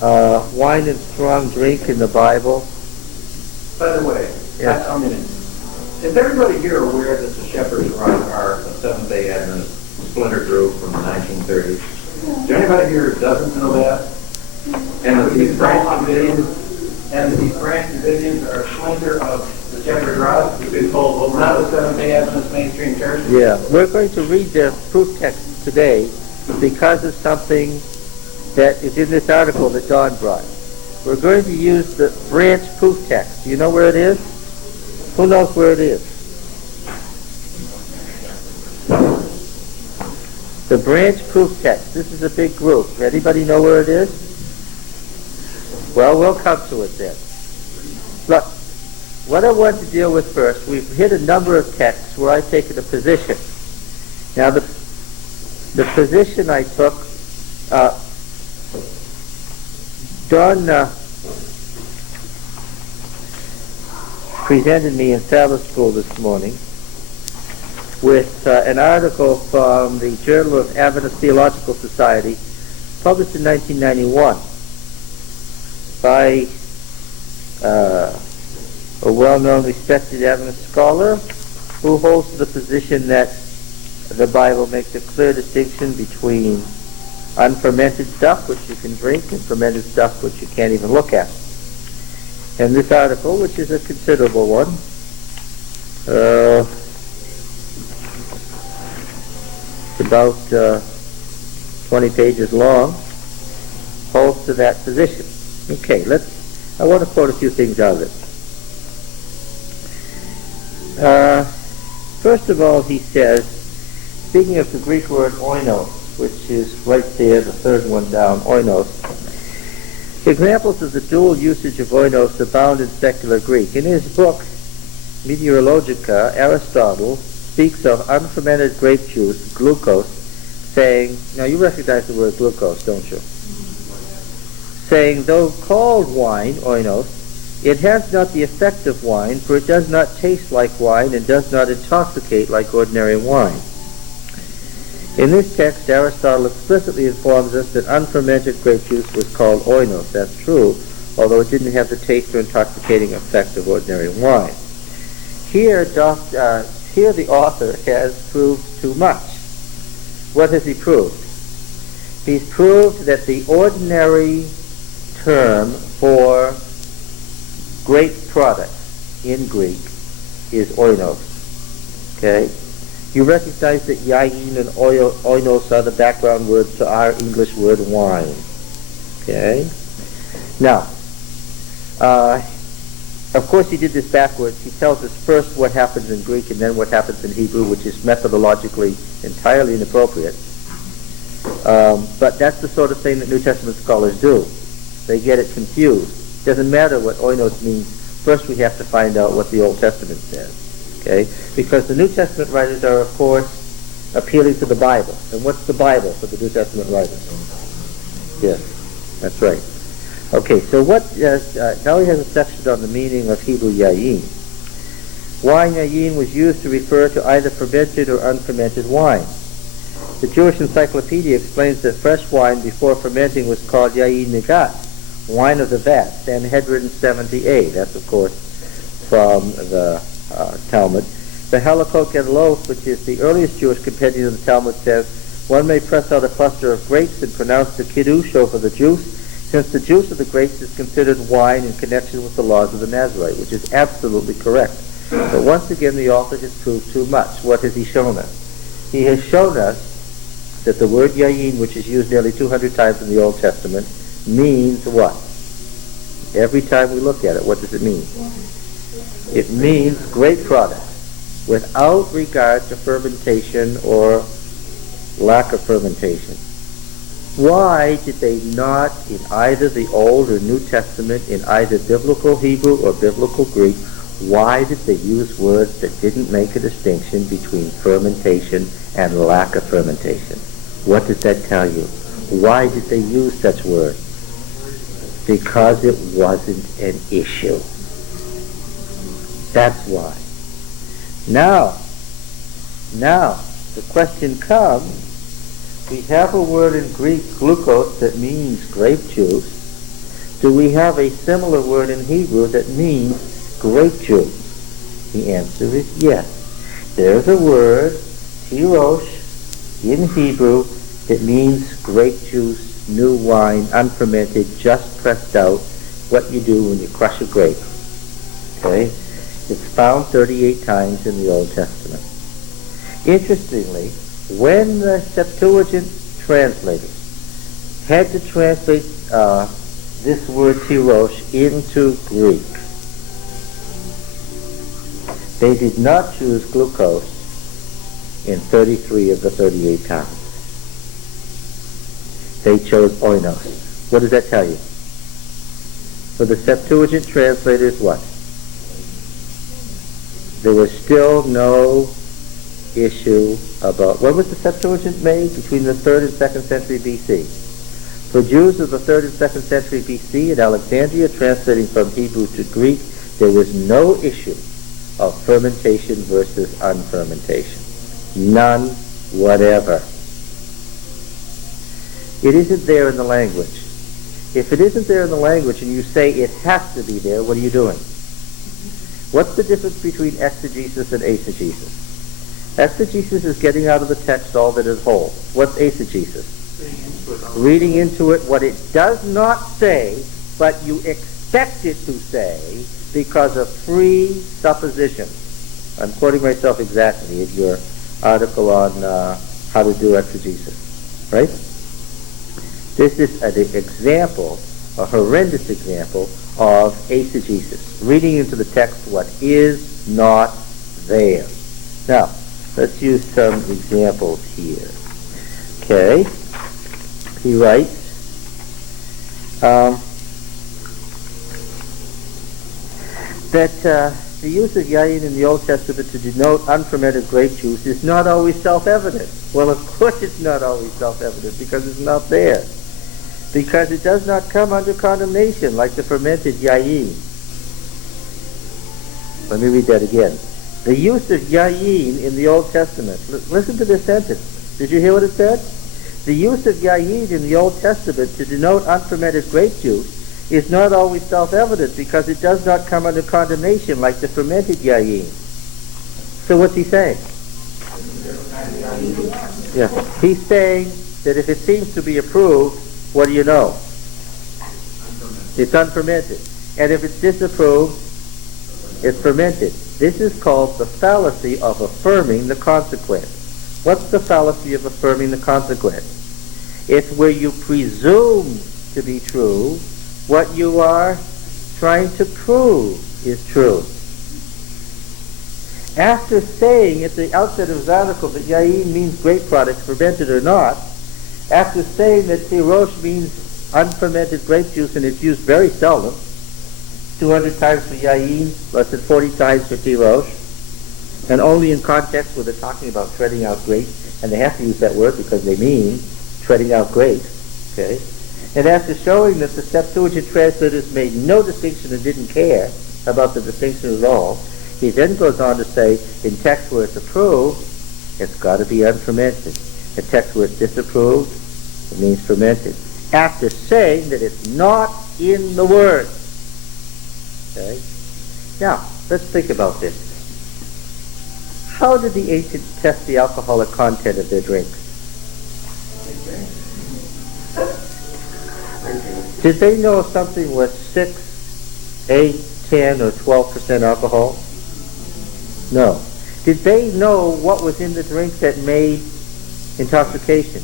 wine and strong drink in the Bible. By the way, Yes. is everybody here aware that the Shepherds are a Seventh-day Adventist splinter group from the 1930s? Is there anybody here who doesn't know that? And that these branch Davidians are a splinter of the Shepherd Rod, who've been told over not the Seventh-day Adventist mainstream church? Yeah, we're going to read the proof text today because of something that is in this article that Don brought. We're going to use the branch proof text. Do you know where it is? Who knows where it is? The branch proof text. This is a big group. Anybody know where it is? Well, we'll come to it then. Look, what I want to deal with first, we've hit a number of texts where I've taken a position. Now, the position I took, Don presented me in Sabbath school this morning with an article from the Journal of Adventist Theological Society, published in 1991 by a well-known, respected Adventist scholar who holds the position that the Bible makes a clear distinction between unfermented stuff, which you can drink, and fermented stuff, which you can't even look at. And this article, which is a considerable one, about 20 pages long, holds to that position. Okay, I want to quote a few things out of it. First of all, he says, speaking of the Greek word oinos, which is right there, the third one down, oinos, examples of the dual usage of oinos abound in secular Greek. In his book, Meteorologica, Aristotle speaks of unfermented grape juice, glucose, saying, now you recognize the word glucose, don't you? Saying, though called wine, oinos, it has not the effect of wine, for it does not taste like wine and does not intoxicate like ordinary wine. In this text, Aristotle explicitly informs us that unfermented grape juice was called oinos. That's true, although it didn't have the taste or intoxicating effect of ordinary wine. Here the author has proved too much. What has he proved? He's proved that the ordinary term for grape product in Greek is oinos. Okay? You recognize that yain and oinos are the background words to our English word wine. Okay? Now, of course he did this backwards. He tells us first what happens in Greek and then what happens in Hebrew, which is methodologically entirely inappropriate. But that's the sort of thing that New Testament scholars do. They get it confused. Doesn't matter what oinos means. First we have to find out what the Old Testament says. Okay? Because the New Testament writers are, of course, appealing to the Bible. And what's the Bible for the New Testament writers? Yes, that's right. Okay, so now he has a section on the meaning of Hebrew yayin. Wine yayin was used to refer to either fermented or unfermented wine. The Jewish Encyclopedia explains that fresh wine before fermenting was called yayin migat, wine of the vat, Sanhedrin 70a. That's, of course, from the Talmud. The Halakot Gedolot, which is the earliest Jewish compendium of the Talmud, says, one may press out a cluster of grapes and pronounce the kiddush over the juice, since the juice of the grapes is considered wine in connection with the laws of the Nazarite, which is absolutely correct. But once again, the author has proved too much. What has he shown us? He has shown us that the word yayin, which is used nearly 200 times in the Old Testament, means what? Every time we look at it, what does it mean? It means grape product, without regard to fermentation or lack of fermentation. Why did they not, in either the Old or New Testament, in either biblical Hebrew or biblical Greek, why did they use words that didn't make a distinction between fermentation and lack of fermentation? What does that tell you? Why did they use such words? Because it wasn't an issue. That's why. Now, the question comes, we have a word in Greek, glucose, that means grape juice, do we have a similar word in Hebrew that means great Jews? The answer is yes. There's a word, tirosh, in Hebrew that means grape juice, new wine, unfermented, just pressed out, what you do when you crush a grape. Okay? It's found 38 times in the Old Testament. Interestingly, when the Septuagint translators had to translate this word tirosh into Greek, they did not choose glucose in 33 of the 38 times. They chose oinos. What does that tell you? For the Septuagint translators, what? There was still no issue about... When was the Septuagint made? Between the 3rd and 2nd century B.C. For Jews of the 3rd and 2nd century B.C. in Alexandria, translating from Hebrew to Greek, there was no issue of fermentation versus unfermentation. None whatever. It isn't there in the language. If it isn't there in the language and you say it has to be there, what are you doing? What's the difference between exegesis and eisegesis? Exegesis is getting out of the text all that it holds. What's eisegesis? Reading into it what it does not say, but you expect it to say because of free supposition. I'm quoting myself exactly in your article on how to do exegesis. Right? This is an example, a horrendous example, of eisegesis. Reading into the text what is not there. Now, let's use some examples here. Okay. He writes, that the use of yayin in the Old Testament to denote unfermented grape juice is not always self-evident. Well, of course it's not always self-evident because it's not there. Because it does not come under condemnation like the fermented yayin. Let me read that again. The use of yayin in the Old Testament. Listen to this sentence. Did you hear what it said? The use of yayin in the Old Testament to denote unfermented grape juice is not always self-evident because it does not come under condemnation like the fermented yayin. So what's he saying? Yeah. He's saying that if it seems to be approved, what do you know? It's unfermented. And if it's disapproved, it's fermented. This is called the fallacy of affirming the consequent. What's the fallacy of affirming the consequent? It's where you presume to be true what you are trying to prove is true. After saying at the outset of his article that yayin means grape products, fermented or not, after saying that tirosh means unfermented grape juice and it's used very seldom, 200 times for yayin, less than 40 times for tirosh, and only in context where they're talking about treading out grapes, and they have to use that word because they mean treading out grapes, okay? And after showing that the Septuagint translators made no distinction and didn't care about the distinction at all, he then goes on to say, in text where it's approved, it's got to be unfermented. In text where it's disapproved, it means fermented. After saying that it's not in the word. Okay? Now, let's think about this. How did the ancients test the alcoholic content of their drinks? Did they know if something was 6, 8, 10, or 12% alcohol? No. Did they know what was in the drink that made intoxication?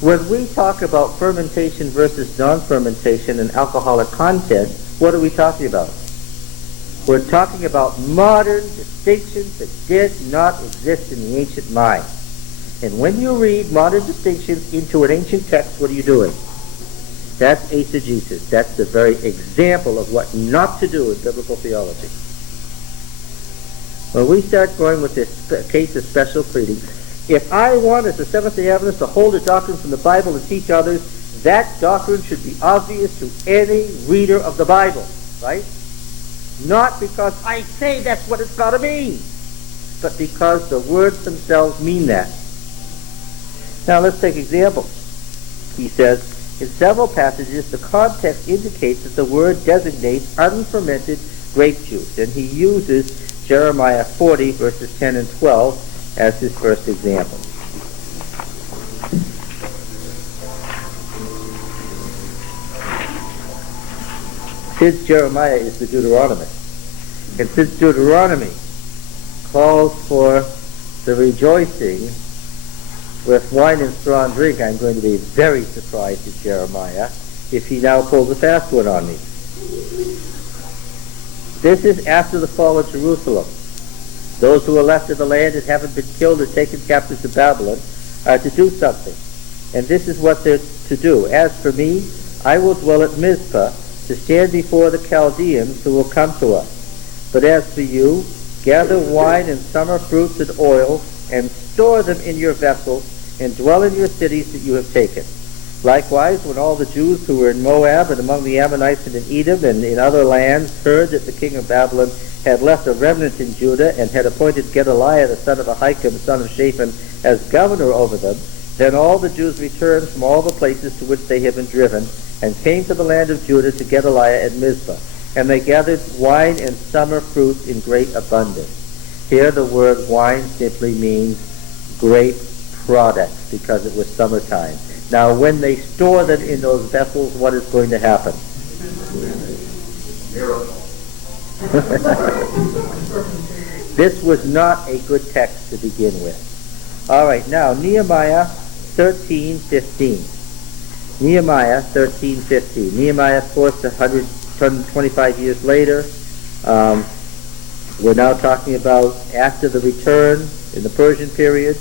When we talk about fermentation versus non-fermentation and alcoholic content, what are we talking about? We're talking about modern distinctions that did not exist in the ancient mind. And when you read modern distinctions into an ancient text, what are you doing? That's exegesis. That's the very example of what not to do in biblical theology. When we start going with this case of special pleading, if I want as a Seventh-day Adventist to hold a doctrine from the Bible and teach others, that doctrine should be obvious to any reader of the Bible, right? Not because I say that's what it's got to mean, but because the words themselves mean that. Now let's take examples. He says, In several passages, the context indicates that the word designates unfermented grape juice, and he uses Jeremiah 40, verses 10 and 12, as his first example. Since Jeremiah is the Deuteronomy, and since Deuteronomy calls for the rejoicing with wine and strong drink, I'm going to be very surprised at Jeremiah if he now pulls a fast one on me. This is after the fall of Jerusalem. Those who are left in the land and haven't been killed or taken captive to Babylon are to do something. And this is what they're to do. As for me, I will dwell at Mizpah to stand before the Chaldeans who will come to us. But as for you, gather wine and summer fruits and oil, and store them in your vessels, and dwell in your cities that you have taken. Likewise, when all the Jews who were in Moab and among the Ammonites and in Edom and in other lands heard that the king of Babylon had left a remnant in Judah and had appointed Gedaliah the son of Ahikam, son of Shaphan, as governor over them, then all the Jews returned from all the places to which they had been driven, and came to the land of Judah to Gedaliah at Mizpah. And they gathered wine and summer fruits in great abundance. Here the word wine simply means grape products, because it was summertime. Now when they store them in those vessels, what is going to happen? Miracle. This was not a good text to begin with. All right, now Nehemiah 13:15. Nehemiah 13:15. Nehemiah, of course, 125 years later. We're now talking about after the return in the Persian period.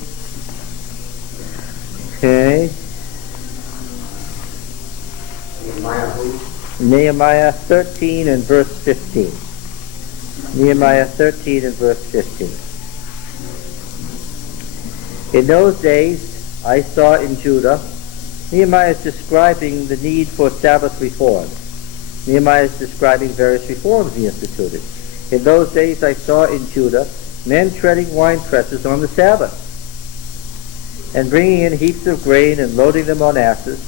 Okay. Nehemiah 13 and verse 15. Nehemiah 13 and verse 15. In those days I saw in Judah, Nehemiah is describing the need for Sabbath reform. Nehemiah is describing various reforms he instituted. In those days I saw in Judah men treading wine presses on the Sabbath, and bringing in heaps of grain and loading them on asses,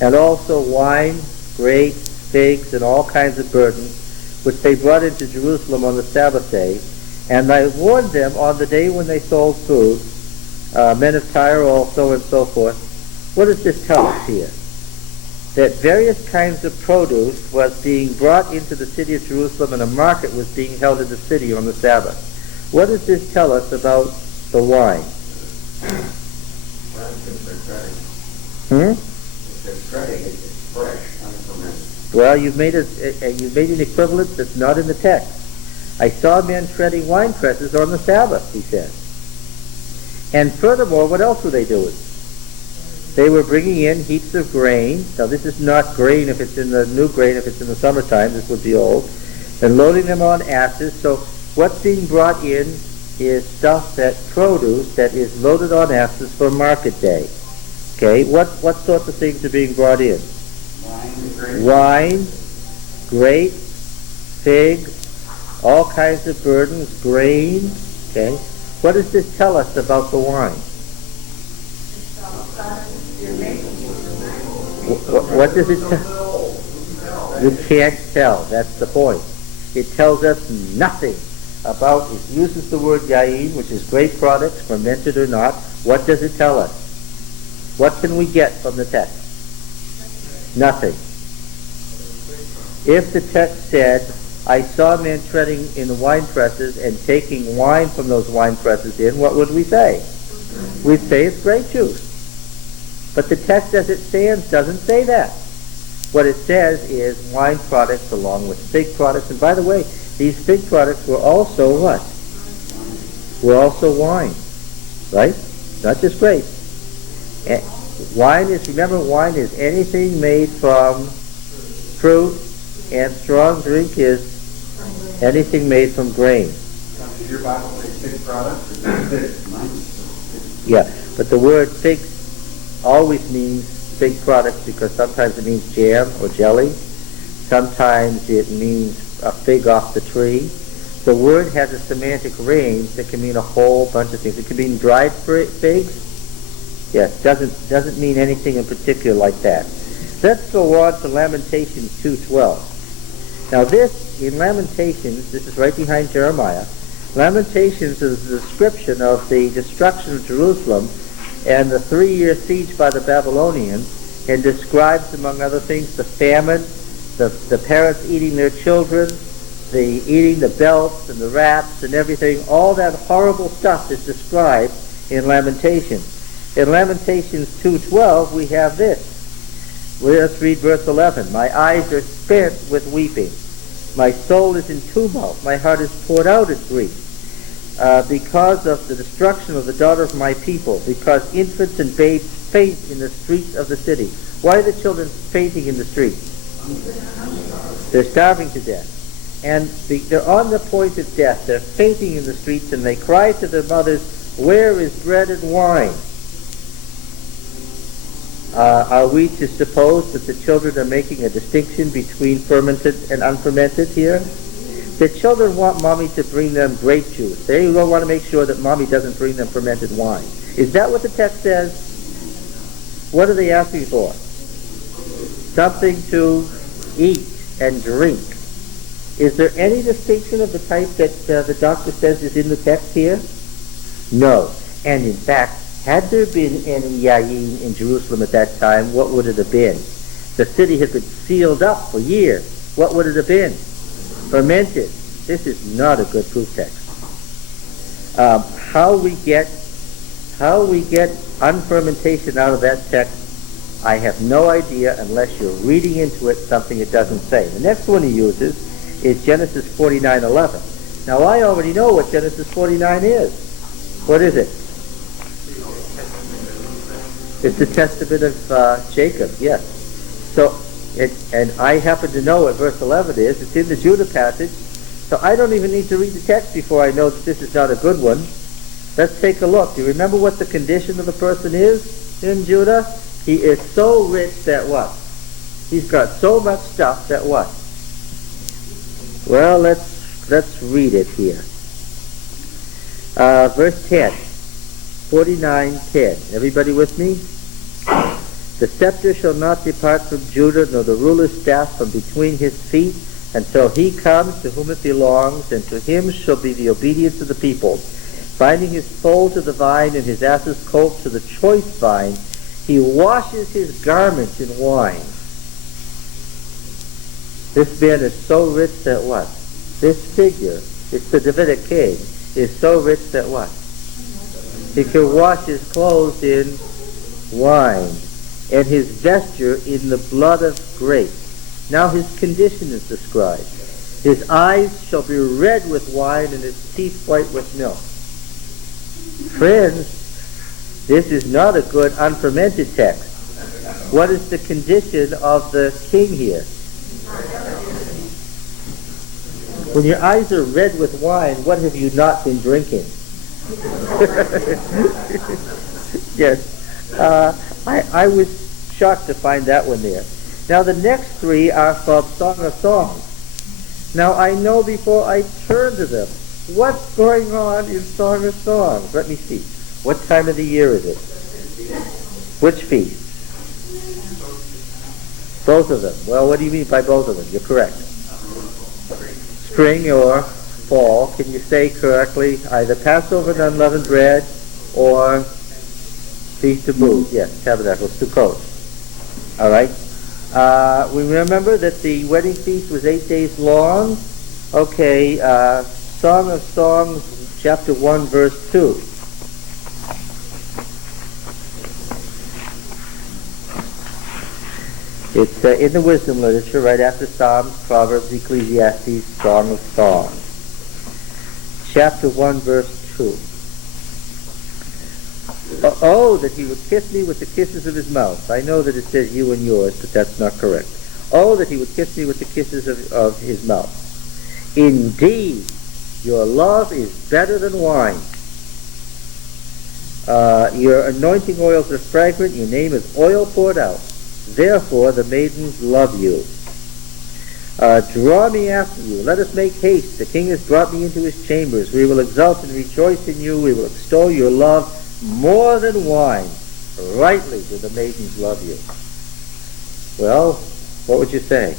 and also wine, grapes, figs, and all kinds of burdens, which they brought into Jerusalem on the Sabbath day. And I warned them on the day when they sold food, men of Tyre also, and so forth. What does this tell us here? That various kinds of produce was being brought into the city of Jerusalem, and a market was being held in the city on the Sabbath. What does this tell us about the wine? Well, you've made an equivalent that's not in the text. I saw men treading wine presses on the Sabbath, he said. And furthermore, what else were they doing? They were bringing in heaps of grain. Now, this is not grain if it's in the new grain, if it's in the summertime. This would be old. And loading them on asses. So what's being brought in is stuff, that produce that is loaded on asses for market day. Okay, what sorts of things are being brought in? Wine, grapes, figs, all kinds of burdens, grain. Okay, what does this tell us about the wine? What does it tell? You can't tell. That's the point. It tells us nothing about, it uses the word yain, which is grape products, fermented or not. What does it tell us? What can we get from the text? Nothing. If the text said, I saw men treading in the wine presses and taking wine from those wine presses in, what would we say? We'd say it's grape juice. But the text as it stands doesn't say that. What it says is wine products along with fig products. And by the way, these fig products were also what? Were also wine. Right? Not just grapes. Wine is anything made from fruit, and strong drink is anything made from grain. Does your Bible say fig products? Yeah, but the word fig always means fig products, because sometimes it means jam or jelly. Sometimes it means a fig off the tree. The word has a semantic range that can mean a whole bunch of things. It can mean dried figs. Yes, doesn't mean anything in particular like that. Let's go on to Lamentations 2:12. Now this, in Lamentations, this is right behind Jeremiah. Lamentations is a description of the destruction of Jerusalem and the 3-year siege by the Babylonians, and describes, among other things, the famine, the parents eating their children, eating the belts and the rats and everything. All that horrible stuff is described in Lamentations. In Lamentations 2:12, we have this. Let's read verse 11. My eyes are spent with weeping. My soul is in tumult. My heart is poured out in grief. Because of the destruction of the daughter of my people, because infants and babes faint in the streets of the city. Why are the children fainting in the streets? They're starving to death. And they're on the point of death. They're fainting in the streets, and they cry to their mothers, where is bread and wine? Are we to suppose that the children are making a distinction between fermented and unfermented here? The children want mommy to bring them grape juice. They don't want to make sure that mommy doesn't bring them fermented wine. Is that what the text says? What are they asking for? Something to eat and drink. Is there any distinction of the type that the doctor says is in the text here? No. And in fact, had there been any yayin in Jerusalem at that time, what would it have been? The city had been sealed up for years. What would it have been? Fermented. This is not a good proof text. How we get unfermentation out of that text, I have no idea unless you're reading into it something it doesn't say. The next one he uses is Genesis 49:11. Now I already know what Genesis 49 is. What is it? It's the testament of Jacob, yes. So, and I happen to know what verse 11 is. It's in the Judah passage. So I don't even need to read the text before I know that this is not a good one. Let's take a look. Do you remember what the condition of the person is in Judah? He is so rich that what? He's got so much stuff that what? Well, let's read it here. Verse 10. 49:10. Everybody with me? The scepter shall not depart from Judah, nor the ruler's staff from between his feet, until he comes to whom it belongs, and to him shall be the obedience of the people. Binding his foal to the vine, and his ass's colt to the choice vine, he washes his garments in wine. This man is so rich that what? This figure, it's the Davidic king, is so rich that what? He can wash his clothes in wine, and his vesture in the blood of grapes. Now his condition is described. His eyes shall be red with wine, and his teeth white with milk. Friends, this is not a good unfermented text. What is the condition of the king here? When your eyes are red with wine, what have you not been drinking? Yes. I was shocked to find that one there. Now the next three are from Song of Songs. Now I know before I turn to them, what's going on in Song of Songs? Let me see. What time of the year is it? Which feast? Both of them. Well, what do you mean by both of them? You're correct. Spring or fall. Can you say correctly either Passover and unleavened bread or Feast of Booths? Yes, Tabernacles, Sukkot. All right. We remember that the wedding feast was 8 days long. Okay, Song of Songs, chapter 1, verse 2. It's in the wisdom literature, right after Psalms, Proverbs, Ecclesiastes, Song of Songs. Chapter 1, verse 2. Oh, that he would kiss me with the kisses of his mouth. I know that it says you and yours, but that's not correct. Oh, that he would kiss me with the kisses of his mouth. Indeed, your love is better than wine. Your anointing oils are fragrant. Your name is oil poured out. Therefore, the maidens love you. Draw me after you. Let us make haste. The king has brought me into his chambers. We will exult and rejoice in you. We will extol your love more than wine. Rightly do the maidens love you. Well, what would you say?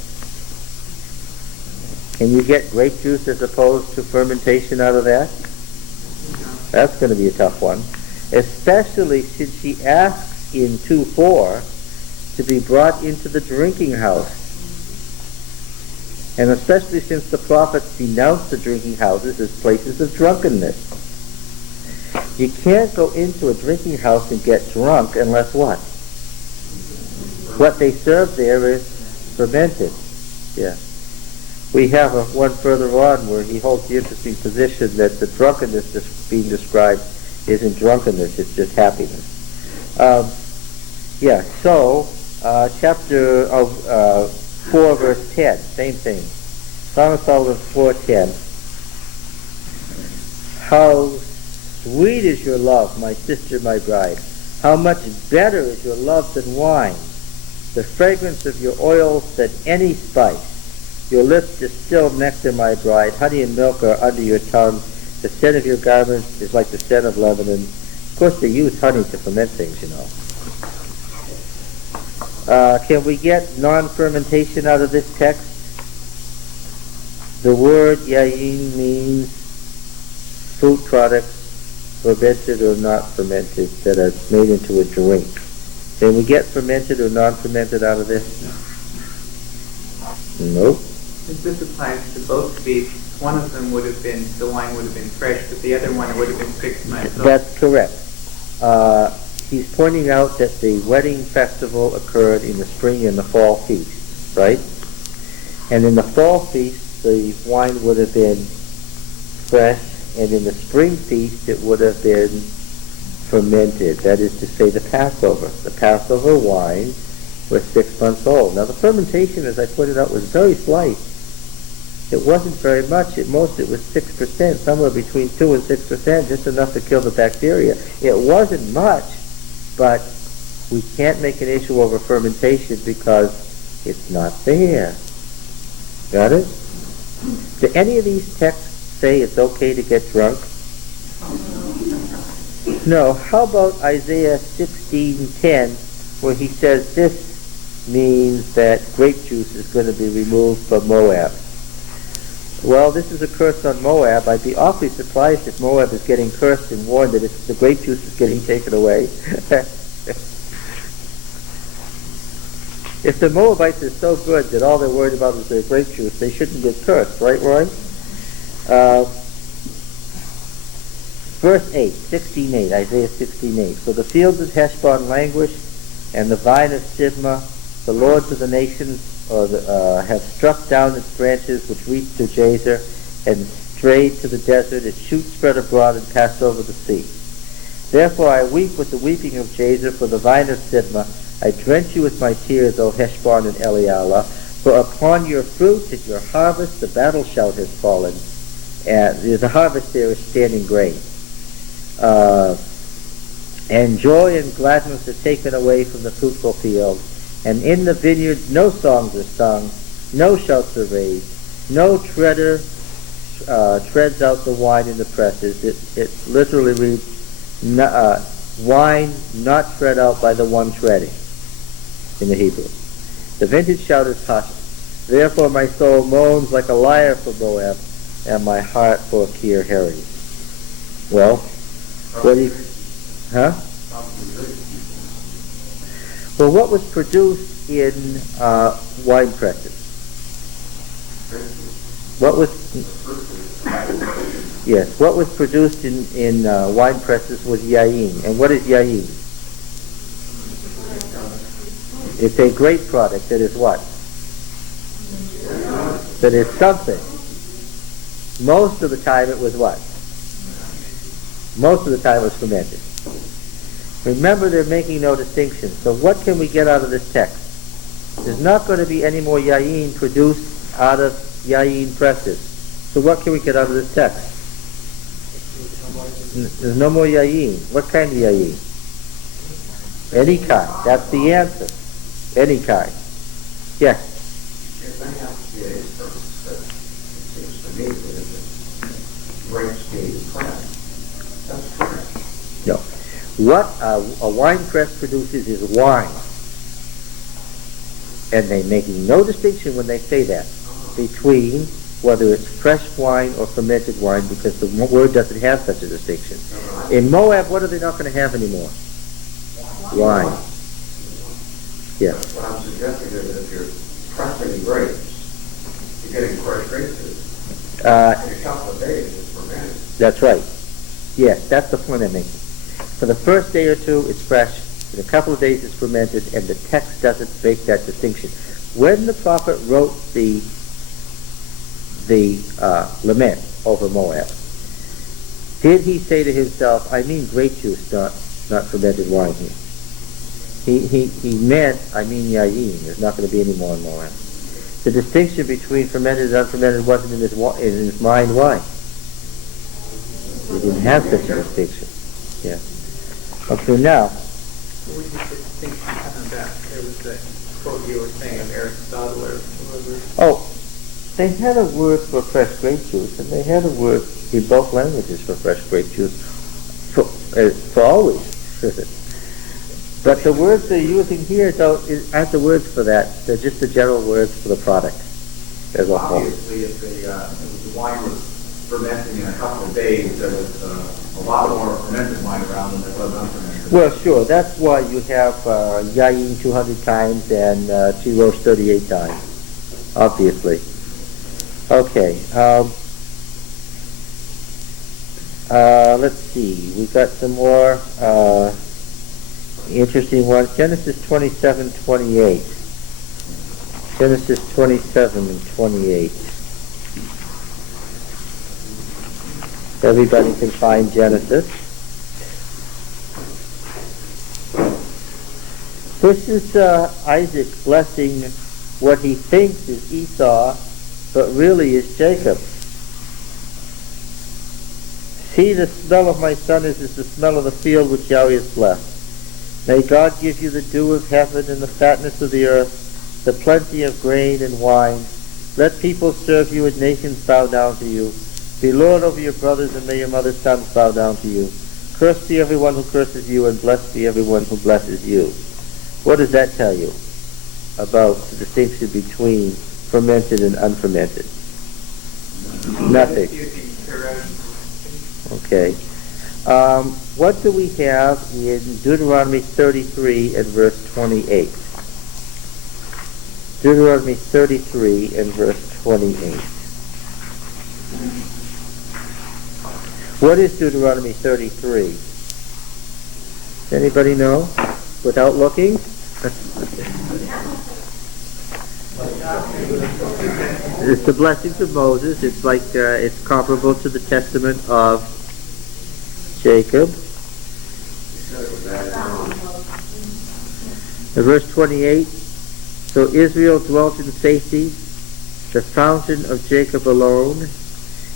Can you get grape juice as opposed to fermentation out of that? That's going to be a tough one. Especially since she asks in 2:4 to be brought into the drinking house. And especially since the prophets denounced the drinking houses as places of drunkenness. You can't go into a drinking house and get drunk unless what? What they serve there is fermented. Yeah. We have one further on where he holds the interesting position that the drunkenness that's being described isn't drunkenness, it's just happiness. Chapter 4, verse 10, same thing. Song of Solomon 4:10. How sweet is your love, my sister, my bride. How much better is your love than wine. The fragrance of your oils than any spice. Your lips distill nectar, my bride. Honey and milk are under your tongue. The scent of your garments is like the scent of Lebanon. Of course, they use honey to ferment things, you know. Can we get non-fermentation out of this text? The word yayin means food products, fermented or not fermented, that are made into a drink. Can we get fermented or non-fermented out of this? Nope. Since this applies to both feasts, one of them would have been, the wine would have been fresh, but the other one would have been 6 months old. That's correct. He's pointing out that the wedding festival occurred in the spring and the fall feast, right? And in the fall feast, the wine would have been fresh, and in the spring feast, it would have been fermented. That is to say, the Passover. The Passover wine was 6 months old. Now, the fermentation, as I pointed out, was very slight. It wasn't very much. At most, it was 6%, somewhere between 2 and 6%, just enough to kill the bacteria. It wasn't much, but we can't make an issue over fermentation because it's not there. Got it? Do any of these texts say it's okay to get drunk? No. How about Isaiah 16:10, where he says this means that grape juice is going to be removed from Moab? Well, this is a curse on Moab. I'd be awfully surprised if Moab is getting cursed and warned that the grape juice is getting taken away. If the Moabites are so good that all they're worried about is their grape juice, they shouldn't get cursed, right, Roy? Verse 8, 16:8, Isaiah 16:8. So the fields of Heshbon languish, and the vine of Sibmah, the lords of the nations have struck down its branches which reached to Jazer, and strayed to the desert. Its shoots spread abroad and passed over the sea. Therefore I weep with the weeping of Jazer for the vine of Sibmah. I drench you with my tears, O Heshbon and Elealeh, for upon your fruit and your harvest the battle shout has fallen. And the harvest there is standing grain. And joy and gladness are taken away from the fruitful field. And in the vineyards no songs are sung, no shouts are raised, no treader treads out the wine in the presses. It literally reads, wine not tread out by the one treading, in the Hebrew. The vintage shout is hushed. Therefore my soul moans like a lyre for Moab, and my heart for Kir Heres. Well, what do you... Huh? Well, what was produced in wine presses? What was... Yes, what was produced in wine presses was yayin. And what is yayin? It's a grape product that is what? That is something. Most of the time it was what? Most of the time it was fermented. Remember, they're making no distinction. So what can we get out of this text? There's not going to be any more yayin produced out of yayin presses. So what can we get out of this text? There's no more yayin. What kind of yayin? Any kind. That's the answer. Any kind. Yes? No. What a wine press produces is wine. And they're making no distinction when they say that between whether it's fresh wine or fermented wine, because the word doesn't have such a distinction. In Moab, what are they not going to have anymore? Wine. Yeah. What I'm suggesting is that if you're pressing grapes, you're getting fresh grape juice. In a couple of days, it's fermented. That's right. Yes, that's the point I'm making. For the first day or two, it's fresh. In a couple of days, it's fermented, and the text doesn't make that distinction. When the prophet wrote the lament over Moab, did he say to himself, I mean grape juice, not fermented wine here? He meant, I mean yayin. There's not going to be any more in Moab. The distinction between fermented and unfermented wasn't in his mind. Why? He didn't have such a distinction. Yeah. Okay, now. What was the distinction about that? There was that quote you were saying of Aristotle or whoever. Oh, they had a word for fresh grape juice, and they had a word in both languages for fresh grape juice for always. But the words they're using here aren't the words for that. They're just the general words for the product as a whole. Obviously, if the wine was fermenting in a couple of days, there was a lot more fermented wine around than there was unfermented. Well, sure. That's why you have yayin 200 times and Tirosh 38 times, obviously. Okay. Let's see. We've got some more interesting ones. Genesis 27:28. Genesis 27:28. Everybody can find Genesis. This is Isaac blessing what he thinks is Esau, but really is Jacob. See, the smell of my son is the smell of the field which Yahweh has blessed. May God give you the dew of heaven and the fatness of the earth, the plenty of grain and wine. Let people serve you and nations bow down to you. Be Lord over your brothers, and may your mother's sons bow down to you. Cursed be everyone who curses you, and blessed be everyone who blesses you. What does that tell you about the distinction between fermented and unfermented? Nothing. Okay. What do we have in Deuteronomy 33 and verse 28? Deuteronomy 33 and verse 28. What is Deuteronomy 33? Does anybody know? Without looking? It's the blessings of Moses. It's like it's comparable to the testament of Jacob. In verse 28, so Israel dwelt in safety, the fountain of Jacob alone,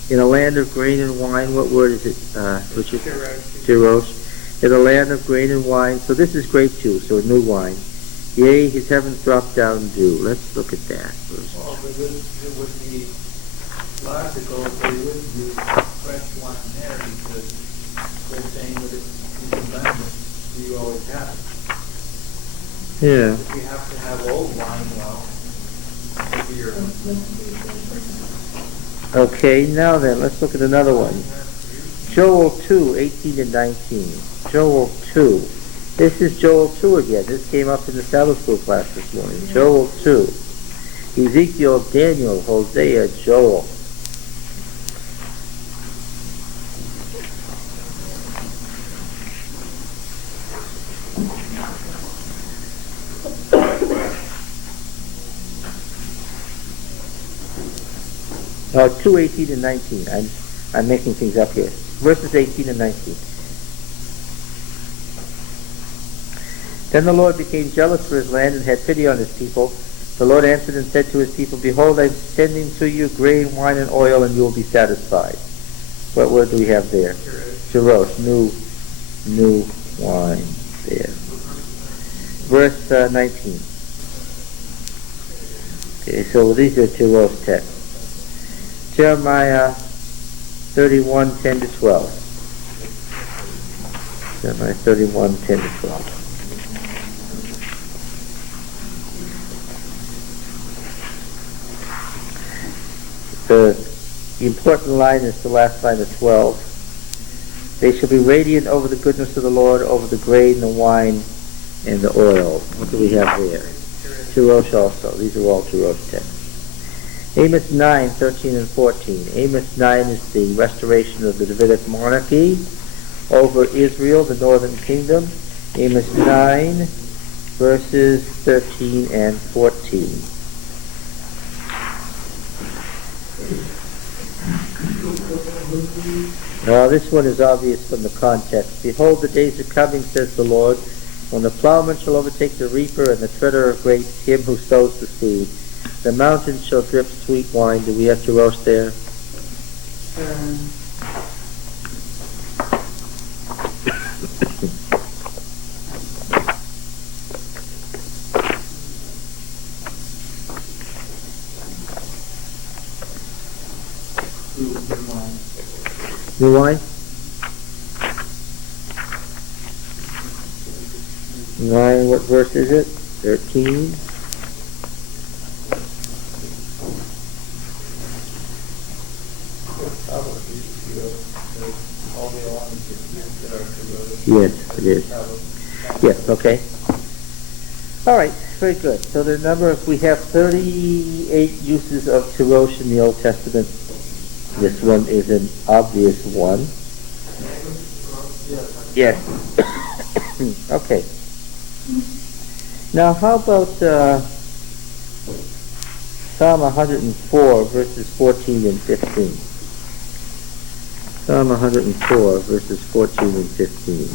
in a land of grain and wine. What word is it? Which is Tirosh. In a land of grain and wine. So this is grape juice, or new wine. Yea, his heavens dropped down dew. Let's look at that. Well, it would be logical if they would use fresh wine there, because they're saying that it's abundant, you always have it. Yeah. If you have to have old wine, well, you're... Okay, now then, let's look at another one. Joel 2:18 and 19. Joel 2. This is Joel 2 again. This came up in the Sabbath school class this morning. Joel 2. Ezekiel, Daniel, Hosea, Joel. Oh, 2:18 and 19. I'm making things up here. Verses 18 and 19. Then the Lord became jealous for his land and had pity on his people. The Lord answered and said to his people, Behold, I am sending to you grain, wine, and oil, and you will be satisfied. What word do we have there? Tirosh, new wine there. Verse 19. Okay, so these are Tirosh texts. Jeremiah 31:10 to 12. Jeremiah 31:10 to 12. The important line is the last line of 12. They shall be radiant over the goodness of the Lord, over the grain, the wine, and the oil. What do we have there? Tirosh also. These are all Tirosh texts. Amos 9, 13 and 14. Amos 9 is the restoration of the Davidic monarchy over Israel, the northern kingdom. Amos 9, verses 13 and 14. Now this one is obvious from the context. Behold, the days are coming, says the Lord, when the plowman shall overtake the reaper and the treader of grapes, him who sows the seed. The mountains shall drip sweet wine. Do we have to roast there? New wine? 9, what verse is it? 13? Yes, it is. Yes, okay. All right, very good. So the number, we have 38 uses of tirosh in the Old Testament. This one is an obvious one. Yes. Okay. Now, how about Psalm 104, verses 14 and 15? Psalm 104, verses 14 and 15.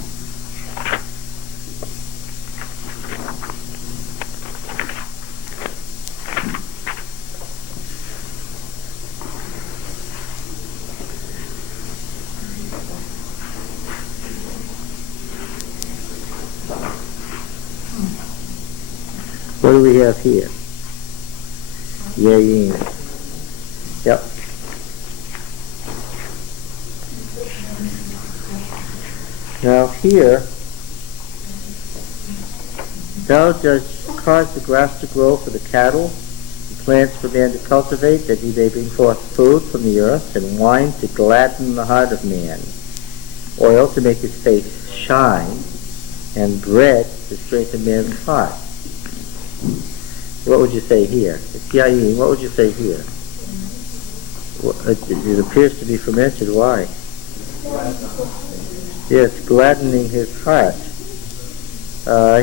What do we have here? Yeah. Yep. Now here, thou dost cause the grass to grow for the cattle, and plants for man to cultivate, that he may bring forth food from the earth, and wine to gladden the heart of man, oil to make his face shine, and bread to strengthen man's heart. What would you say here? Yayin, what would you say here? Well, it appears to be fermented. Why? Yes, gladdening his heart.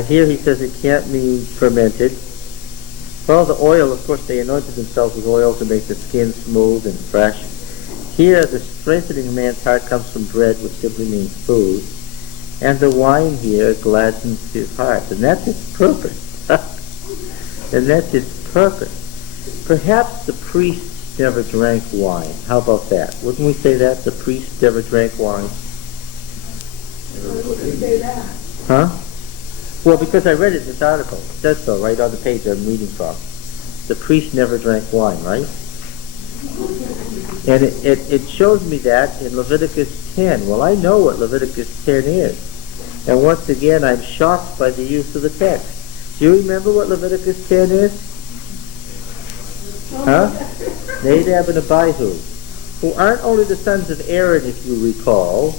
Here he says it can't mean fermented. Well, the oil, of course, they anointed themselves with oil to make the skin smooth and fresh. Here, the strengthening of man's heart comes from bread, which simply means food. And the wine here gladdens his heart. And that's its purpose. And that's its purpose. Perhaps the priest never drank wine. How about that? Wouldn't we say that? The priest never drank wine? Would you say that? Huh? Well, because I read it in this article. It says so right on the page I'm reading from. The priest never drank wine, right? And it shows me that in Leviticus 10. Well, I know what Leviticus 10 is. And once again, I'm shocked by the use of the text. Do you remember what Leviticus 10 is? Huh? Nadab and Abihu, who aren't only the sons of Aaron, if you recall.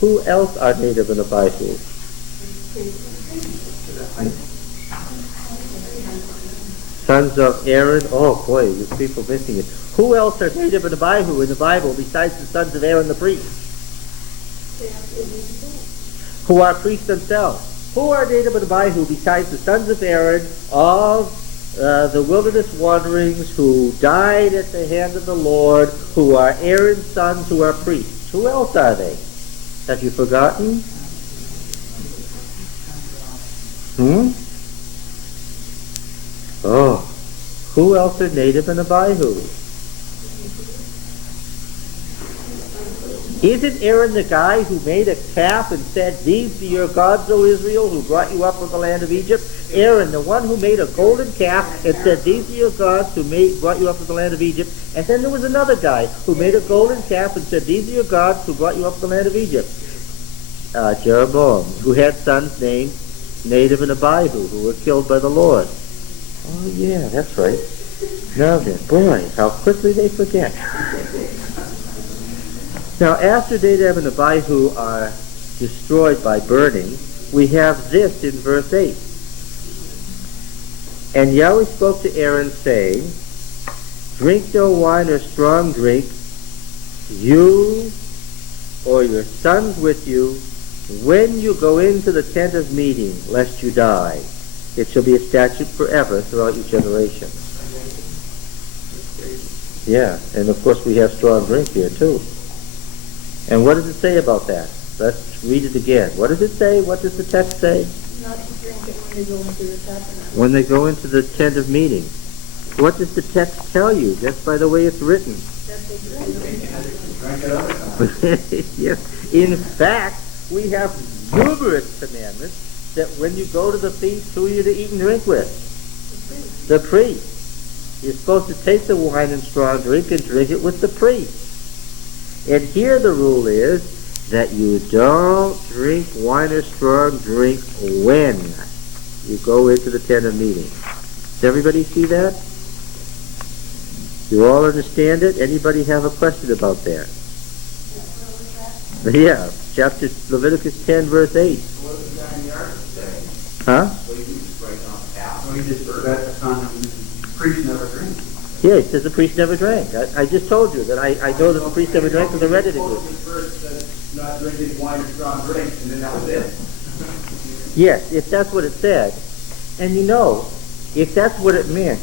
Who else are Nadab and Abihu? Sons of Aaron. Oh boy, there's people missing it. Who else are Nadab and Abihu in the Bible besides the sons of Aaron the priest? Who are priests themselves? Who are Nadab and Abihu besides the sons of Aaron of the wilderness wanderings who died at the hand of the Lord, who are Aaron's sons who are priests? Who else are they? Have you forgotten? Oh, who else are Nadab and Abihu? Isn't Aaron the guy who made a calf and said, "These be your gods, O Israel, who brought you up from the land of Egypt"? Aaron, the one who made a golden calf and said, "These are your gods who brought you up from the land of Egypt." And then there was another guy who made a golden calf and said, "These are your gods who brought you up from the land of Egypt." Jeroboam, who had sons named Nadab and Abihu, who were killed by the Lord. Oh yeah, that's right. Now then, boy, how quickly they forget. Now, after Nadab and Abihu are destroyed by burning, we have this in verse 8. And Yahweh spoke to Aaron, saying, drink no wine or strong drink, you or your sons with you, when you go into the tent of meeting, lest you die. It shall be a statute forever throughout your generations. Yeah, and of course we have strong drink here too. And what does it say about that? Let's read it again. What does it say? What does the text say? Not to drink it when they go into the tabernacle. When they go into the tent of meeting. What does the text tell you? Just by the way it's written. That they drink. Yes. In fact, we have numerous commandments that when you go to the feast, who are you to eat and drink with? The priest. You're supposed to take the wine and strong drink and drink it with the priest. And here the rule is that you don't drink wine or strong drink when you go into the tent of meeting. Does everybody see that? You all understand it? Anybody have a question about that? Yeah, chapter Leviticus 10, verse 8. What does the guy in the ark say? Huh? What do you do, just write down the path? Well, he just forgot the son of the priest never drinks. Yeah, it says the priest never drank. I just told you that I know that the priest never drank because I read it again. First said, not drinking wine or strong drinks, and then that was it. Yes, if that's what it said. And you know, if that's what it meant,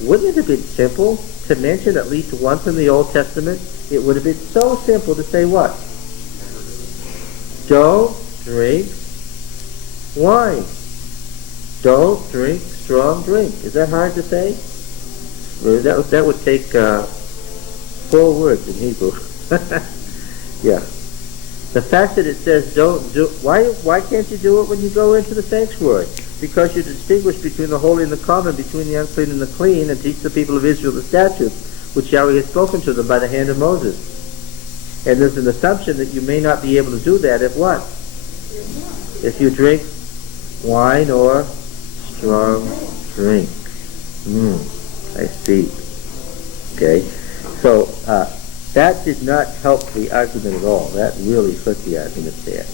wouldn't it have been simple to mention at least once in the Old Testament? It would have been so simple to say what? Don't drink wine. Don't drink strong drink. Is that hard to say? Well, that would take 4 words in Hebrew. Yeah. The fact that it says don't do, why can't you do it when you go into the sanctuary? Because you distinguish between the holy and the common, between the unclean and the clean, and teach the people of Israel the statutes, which Yahweh has spoken to them by the hand of Moses. And there's an assumption that you may not be able to do that if what? If you drink wine or strong drink. I see. Okay. So, that did not help the argument at all. That really hurt the argument there.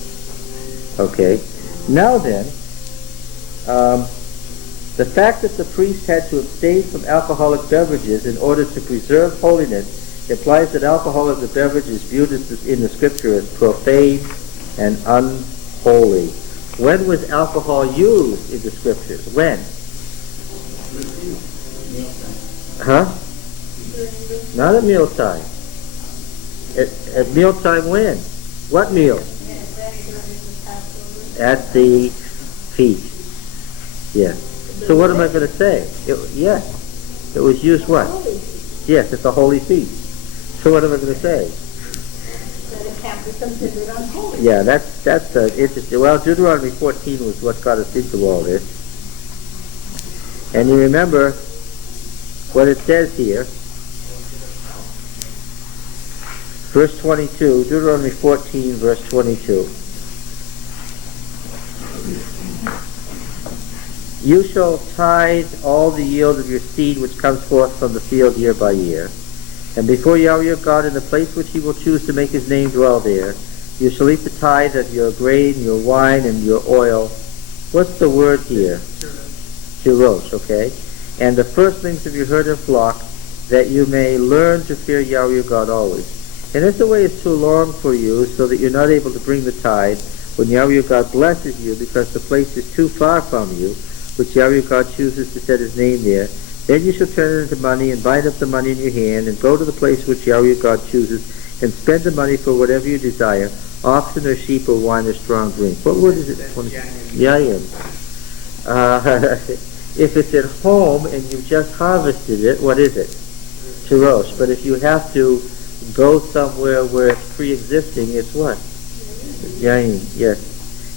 Okay. Now then, the fact that the priest had to abstain from alcoholic beverages in order to preserve holiness implies that alcohol as a beverage is viewed in the scripture as profane and unholy. When was alcohol used in the scriptures? When? Huh? Not at mealtime. At mealtime when? What meal? At the feast. Yes. So what am I going to say? Yes. It was used what? Yes, it's a holy feast. So what am I going to say? That it can't be considered unholy. Yeah, that's interesting. Well, Deuteronomy 14 was what got us into all this. And you remember what it says here. Verse 22, Deuteronomy 14, verse 22. You shall tithe all the yield of your seed which comes forth from the field year by year. And before Yahweh your God, in the place which he will choose to make his name dwell there, you shall eat the tithe of your grain, your wine, and your oil. What's the word here? Shirosh, okay? And the firstlings of your herd and flock, that you may learn to fear Yahweh your God always. And if the way is too long for you, so that you're not able to bring the tithe, when Yahweh your God blesses you, because the place is too far from you, which Yahweh your God chooses to set his name there, then you shall turn it into money, and bind up the money in your hand, and go to the place which Yahweh your God chooses, and spend the money for whatever you desire, oxen or sheep or wine or strong drink. What word is it? Yayin. If it's at home and you've just harvested it, what is it? Tirosh. But if you have to go somewhere where it's pre-existing, it's what? Yayin, yes.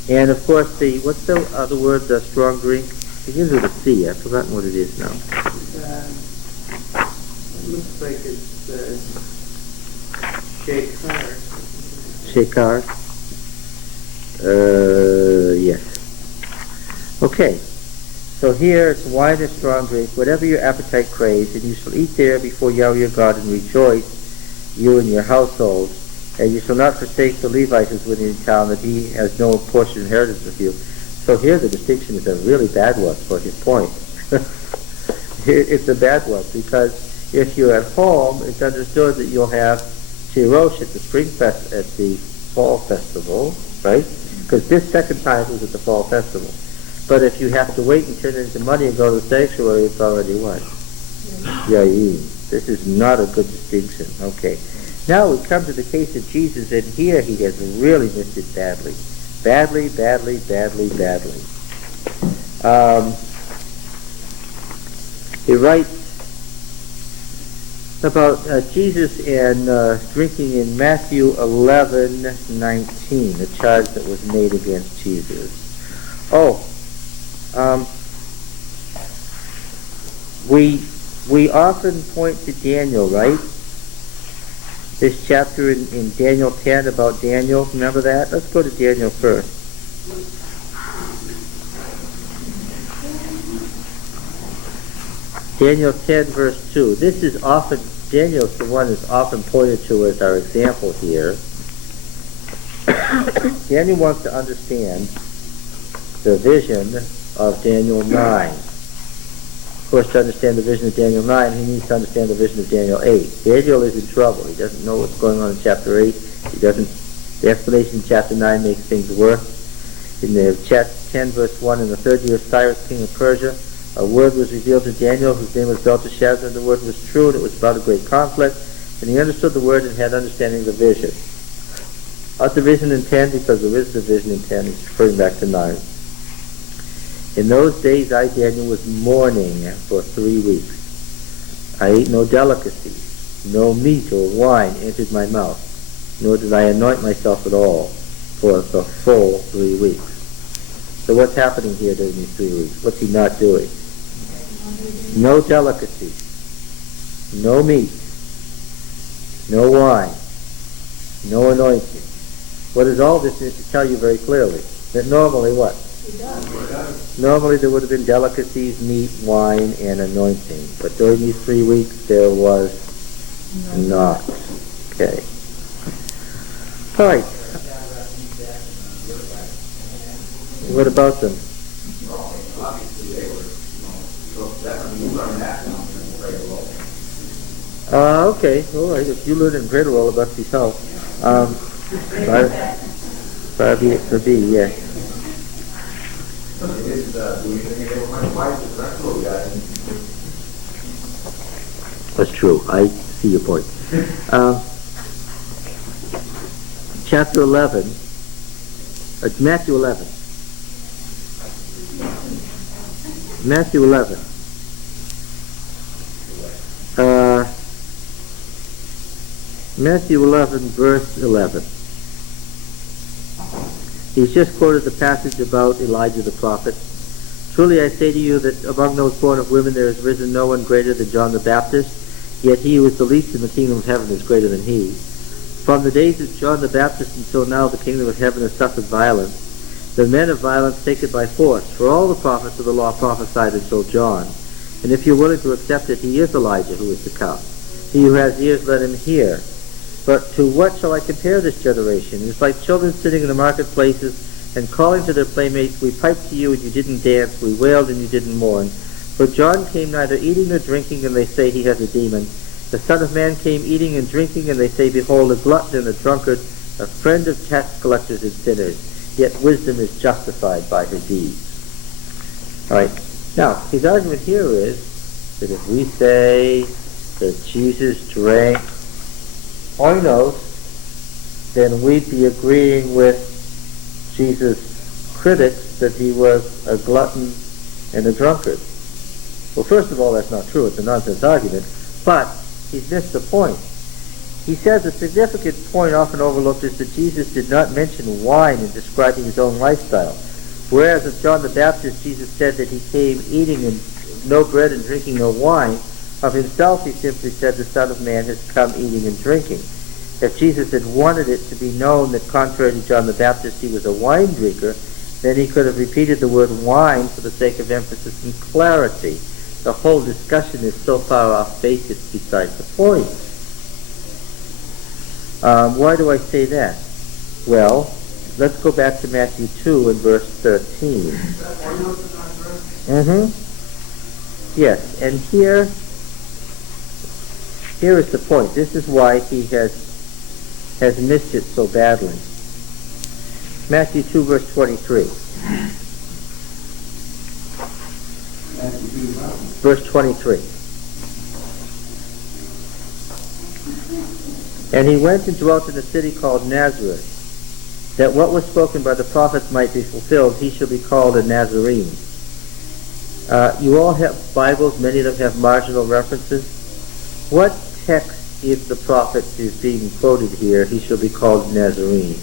And of course, what's the other word, the strong drink? It begins with a C. I've forgotten what it is now. It looks like it's shekar. Shekar? Yes. Okay. So here it's wine and strong drink, whatever your appetite craves, and you shall eat there before Yahweh your God and rejoice, you and your household. And you shall not forsake the Levite who's within your town, that he has no portion of inheritance with you. So here the distinction is a really bad one for his point. It's a bad one, because if you're at home, it's understood that you'll have Shirosh at the spring fest, at the fall festival, right? Because this second time was at the fall festival. But if you have to wait and turn it into money and go to the sanctuary, it's already what? Yayin. This is not a good distinction. Okay. Now we come to the case of Jesus, and here he has really missed it badly. Badly, badly, badly, badly. He writes about Jesus and drinking in Matthew 11:19, the charge that was made against Jesus. We often point to Daniel, right? This chapter in Daniel 10 about Daniel, remember that? Let's go to Daniel first. Daniel 10 verse 2. This is often, Daniel's the one that's often pointed to as our example here. Daniel wants to understand the vision of Daniel 9. Of course, to understand the vision of Daniel 9, he needs to understand the vision of Daniel 8. Daniel is in trouble. He doesn't know what's going on in chapter 8. The explanation in chapter 9 makes things worse. In the chapter 10 verse 1, in the third year of Cyrus, king of Persia, a word was revealed to Daniel, whose name was Belteshazzar, and the word was true, and it was about a great conflict, and he understood the word and had understanding of the vision. Not the vision in 10, because there is the vision in 10, he's referring back to 9. In those days I, Daniel, was mourning for 3 weeks. I ate no delicacy, no meat or wine entered my mouth, nor did I anoint myself at all for the full 3 weeks. So what's happening here during these 3 weeks? What's he not doing? No delicacy, no meat, no wine, no anointing. What does all this tell you very clearly? That normally what? Normally there would have been delicacies, meat, wine, and anointing. But during these 3 weeks there was not. Okay. All right. What about them? Okay, all right. If you learn in grade well, it must be so. Probably it could be, yeah. That's true. I see your point. Chapter 11, Matthew 11. Matthew 11. Matthew 11, verse 11. He's just quoted the passage about Elijah the prophet. Truly I say to you that among those born of women there has risen no one greater than John the Baptist, yet he who is the least in the kingdom of heaven is greater than he. From the days of John the Baptist until now the kingdom of heaven has suffered violence. The men of violence take it by force, for all the prophets of the law prophesied until John. And if you're willing to accept it, he is Elijah who is to come. He who has ears, let him hear. But to what shall I compare this generation? It is like children sitting in the marketplaces and calling to their playmates, we piped to you and you didn't dance, we wailed and you didn't mourn. For John came neither eating nor drinking, and they say he has a demon. The Son of Man came eating and drinking, and they say, behold, a glutton and a drunkard, a friend of tax collectors and sinners. Yet wisdom is justified by her deeds. All right. Now, his argument here is that if we say that Jesus drank oinos, then we'd be agreeing with Jesus' critics that he was a glutton and a drunkard. Well, first of all, that's not true. It's a nonsense argument. But he's missed the point. He says a significant point often overlooked is that Jesus did not mention wine in describing his own lifestyle. Whereas of John the Baptist, Jesus said that he came eating and no bread and drinking no wine. Of himself, he simply said the Son of Man has come eating and drinking. If Jesus had wanted it to be known that contrary to John the Baptist, he was a wine drinker, Then he could have repeated the word wine for the sake of emphasis and clarity. The whole discussion is so far off base it's beside the point. Why do I say that? Well, let's go back to Matthew 2 and verse 13. Yes, and here is the point. This is why he has missed it so badly. Matthew 2 verse 23. Verse 23. And he went and dwelt in a city called Nazarite, that what was spoken by the prophets might be fulfilled, he shall be called a Nazarene. You all have Bibles, many of them have marginal references. What text in the prophet is being quoted here? He shall be called Nazarene.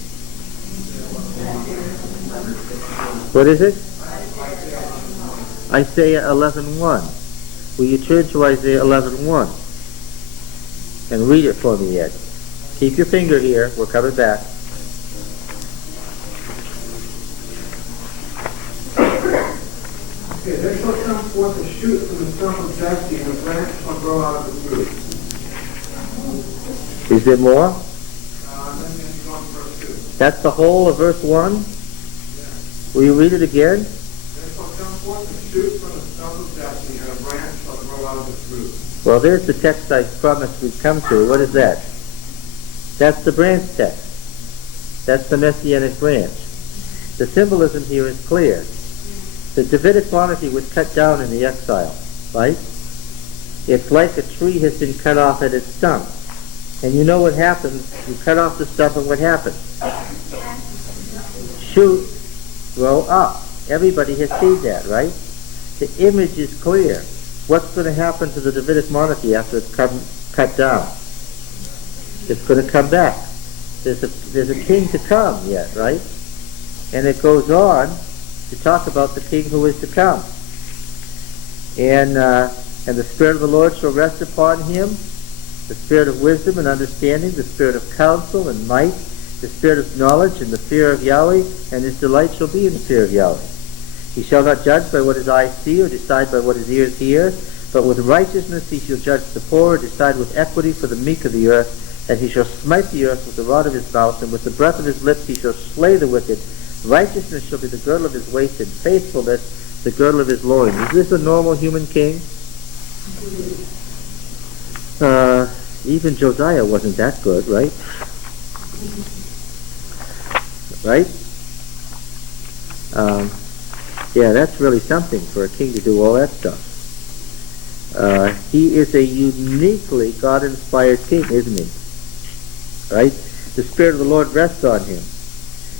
What is it? Isaiah 11:1. Will you turn to Isaiah 11:1 and read it for me, Ed? Keep your finger here. We're coming back. Okay, there shall come forth a shoot from the stump of Jesse, and a branch shall grow out of its root. Is there more? Then you go on to verse 2. That's the whole of verse 1? Yeah. Will you read it again? There shall come forth a shoot from the stump of Jesse, and a branch shall grow out of its root. Well, there's the text I promised we'd come to. What is that? That's the branch text. That's the Messianic branch. The symbolism here is clear. The Davidic monarchy was cut down in the exile, right? It's like a tree has been cut off at its stump. And you know what happens? You cut off the stump and what happens? Shoots grow up. Everybody has seen that, right? The image is clear. What's going to happen to the Davidic monarchy after it's cut down? It's going to come back. There's a king to come yet, right? And it goes on to talk about the king who is to come. And the Spirit of the Lord shall rest upon him, the Spirit of wisdom and understanding, the Spirit of counsel and might, the Spirit of knowledge and the fear of Yahweh, and his delight shall be in the fear of Yahweh. He shall not judge by what his eyes see, or decide by what his ears hear, but with righteousness he shall judge the poor, decide with equity for the meek of the earth, and he shall smite the earth with the rod of his mouth, and with the breath of his lips he shall slay the wicked. Righteousness shall be the girdle of his waist, and faithfulness the girdle of his loins. Is this a normal human king? Even Josiah wasn't that good, right? Right? Yeah, that's really something for a king to do all that stuff. He is a uniquely God-inspired king, isn't he? Right? The Spirit of the Lord rests on him.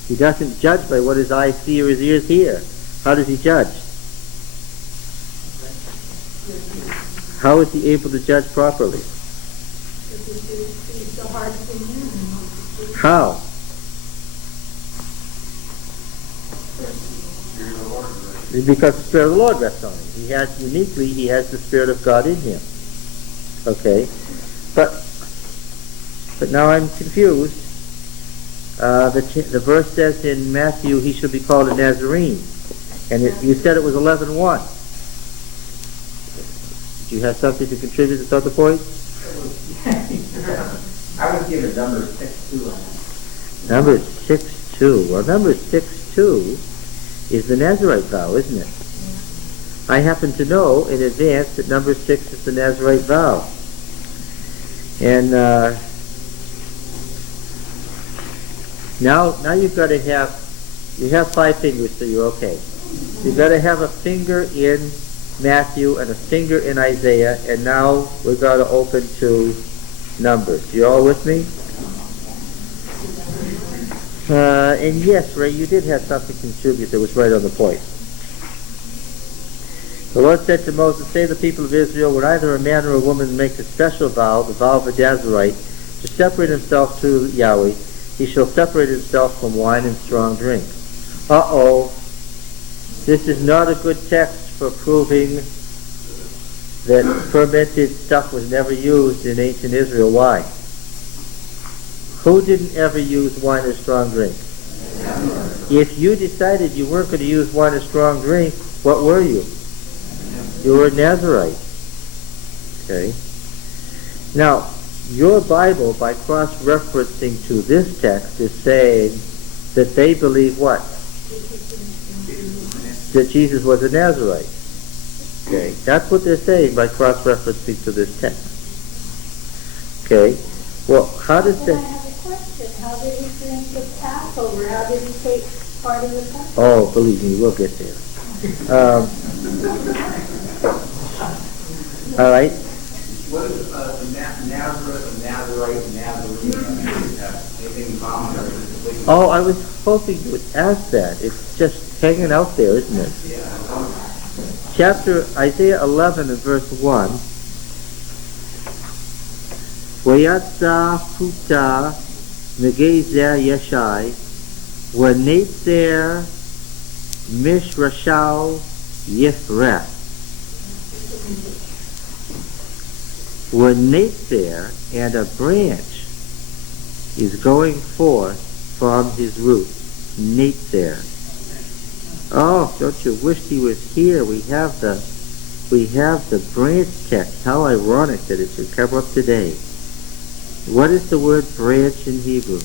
He doesn't judge by what his eyes see or his ears hear. How does he judge? How is he able to judge properly? How? Because the Spirit of the Lord rests on him. He has the Spirit of God in him. Okay? But now I'm confused. The verse says in Matthew, he shall be called a Nazarene. And you said it was 11:1. Do you have something to contribute to this other point? I would give it number 6:2 on that. Number 6:2. Well, number 6:2 is the Nazarite vow, isn't it? I happen to know in advance that number 6 is the Nazarite vow. And now you've got to have 5 fingers, so you're okay. You've got to have a finger in Matthew and a finger in Isaiah, and now we're going to open to Numbers. You all with me? And yes, Ray, you did have something to contribute that was right on the point. The Lord said to Moses, say to the people of Israel, when either a man or a woman makes a special vow, the vow of a Nazarite, to separate himself to Yahweh, he shall separate himself from wine and strong drink. Uh-oh. This is not a good text for proving that fermented stuff was never used in ancient Israel. Why? Who didn't ever use wine or strong drink? If you decided you weren't going to use wine or strong drink, what were you? You were a Nazarite. Okay. Now, your Bible, by cross-referencing to this text, is saying that they believe what? That Jesus was a Nazarite. Okay. That's what they're saying by cross-referencing to this text. Okay. Well, how does Well, I that... have a question. How did he drink the Passover? How did he take part of the Passover? Oh, believe me, we'll get there. All right. What is Nazareth, Nazarite, Nazarene? Anything common or is it completely? Oh, I was hoping you would ask that. It's just hanging out there, isn't it? Chapter Isaiah 11 and verse 1. Vayatza futa negezer yeshai v'netzer mishrashau yifreh. V'netzer, and a branch is going forth from his root. Netzer. Oh, don't you wish he was here? We have the branch text. How ironic that it should come up today. What is the word branch in Hebrew?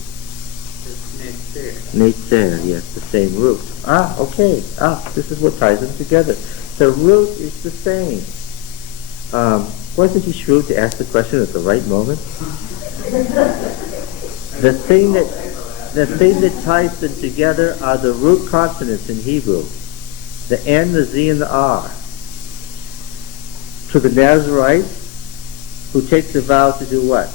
Netzer, yes, the same root. Okay. This is what ties them together. The root is the same. Wasn't he shrewd to ask the question at the right moment? The thing that ties them together are the root consonants in Hebrew. The N, the Z, and the R. To the Nazarite, who takes a vow to do what?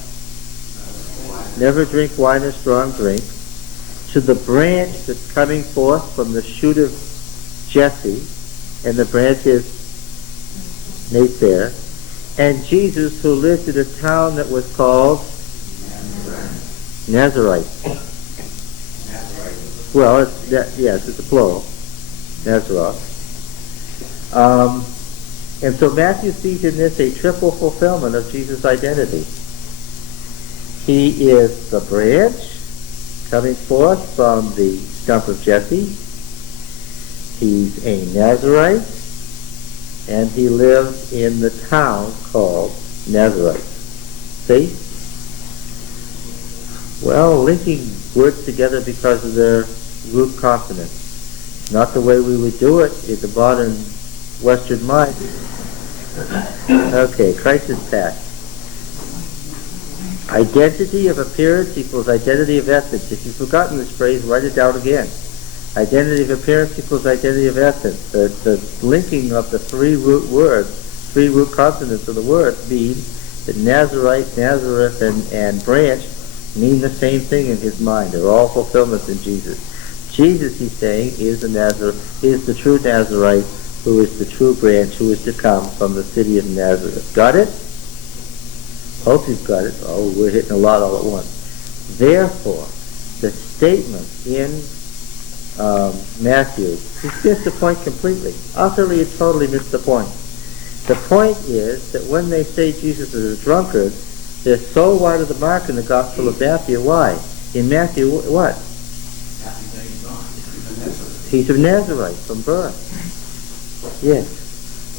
Never drink wine or strong drink. To the branch that's coming forth from the shoot of Jesse, and the branch is Nazar. And Jesus, who lived in a town that was called Nazarite. Well, yes, it's a plural. Nazarite. And so Matthew sees in this a triple fulfillment of Jesus' identity. He is the branch coming forth from the stump of Jesse. He's a Nazarite, and he lives in the town called Nazarite. See? Well, linking words together because of their root consonants. Not the way we would do it in the modern Western mind. Okay, crisis path. Identity of appearance equals identity of essence. If you've forgotten this phrase, write it down again. Identity of appearance equals identity of essence. The linking of the three root words, three root consonants of the words mean that Nazarite, Nazareth, and branch mean the same thing in his mind. They're all fulfillments in Jesus. Jesus, he's saying, is the true Nazarite, who is the true branch, who is to come from the city of Nazareth. Got it? Hope you've got it. Oh, we're hitting a lot all at once. Therefore, the statement in Matthew, he's missed the point completely. Utterly and totally missed the point. The point is that when they say Jesus is a drunkard, they're so wide of the mark in the Gospel of Matthew. Why? In Matthew, what? He's of Nazarite from birth. Yes.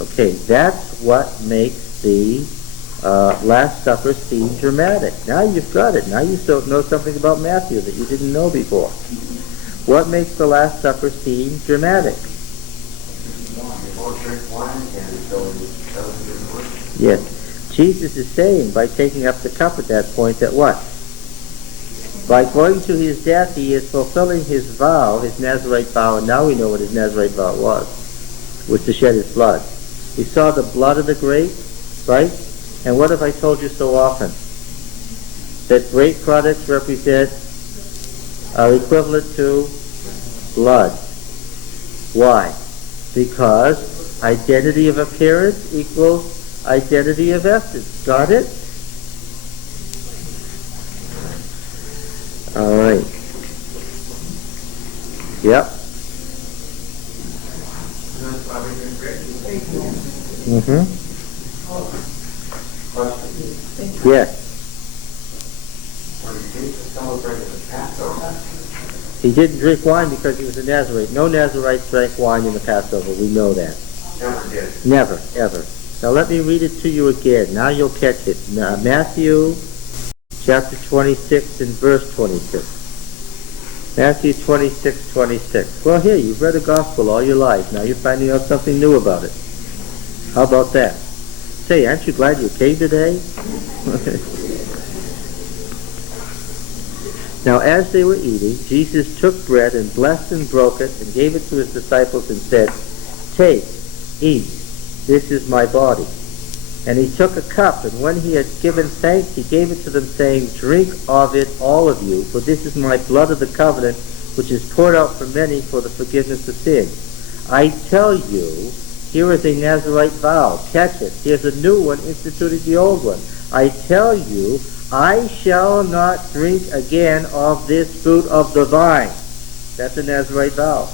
Okay, that's what makes the Last Supper seem dramatic. Now you've got it. Now you know something about Matthew that you didn't know before. What makes the Last Supper seem dramatic? Yes. Jesus is saying, by taking up the cup at that point, that what? By going to his death, he is fulfilling his vow, his Nazarite vow, and now we know what his Nazarite vow was to shed his blood. We saw the blood of the grape, right? And what have I told you so often? That grape products are equivalent to blood. Why? Because identity of appearance equals identity of essence. Got it? All right. Yep. Mm-hmm. Yes. When Jesus celebrated the Passover, He didn't drink wine because he was a Nazarite. No Nazarites drank wine in the Passover. We know that. Never did. Never, ever. Now let me read it to you again. Now you'll catch it. Now, Matthew chapter 26 and verse 26. Matthew 26:26. Well, here, you've read the gospel all your life. Now you're finding out something new about it. How about that? Say, aren't you glad you came today? Now, as they were eating, Jesus took bread and blessed and broke it and gave it to his disciples and said, "Take, eat, this is my body." And he took a cup, and when he had given thanks, he gave it to them, saying, "Drink of it, all of you, for this is my blood of the covenant, which is poured out for many for the forgiveness of sins. I tell you, here is a Nazarite vow." Catch it. Here's a new one instituting the old one. "I tell you, I shall not drink again of this fruit of the vine." That's a Nazarite vow.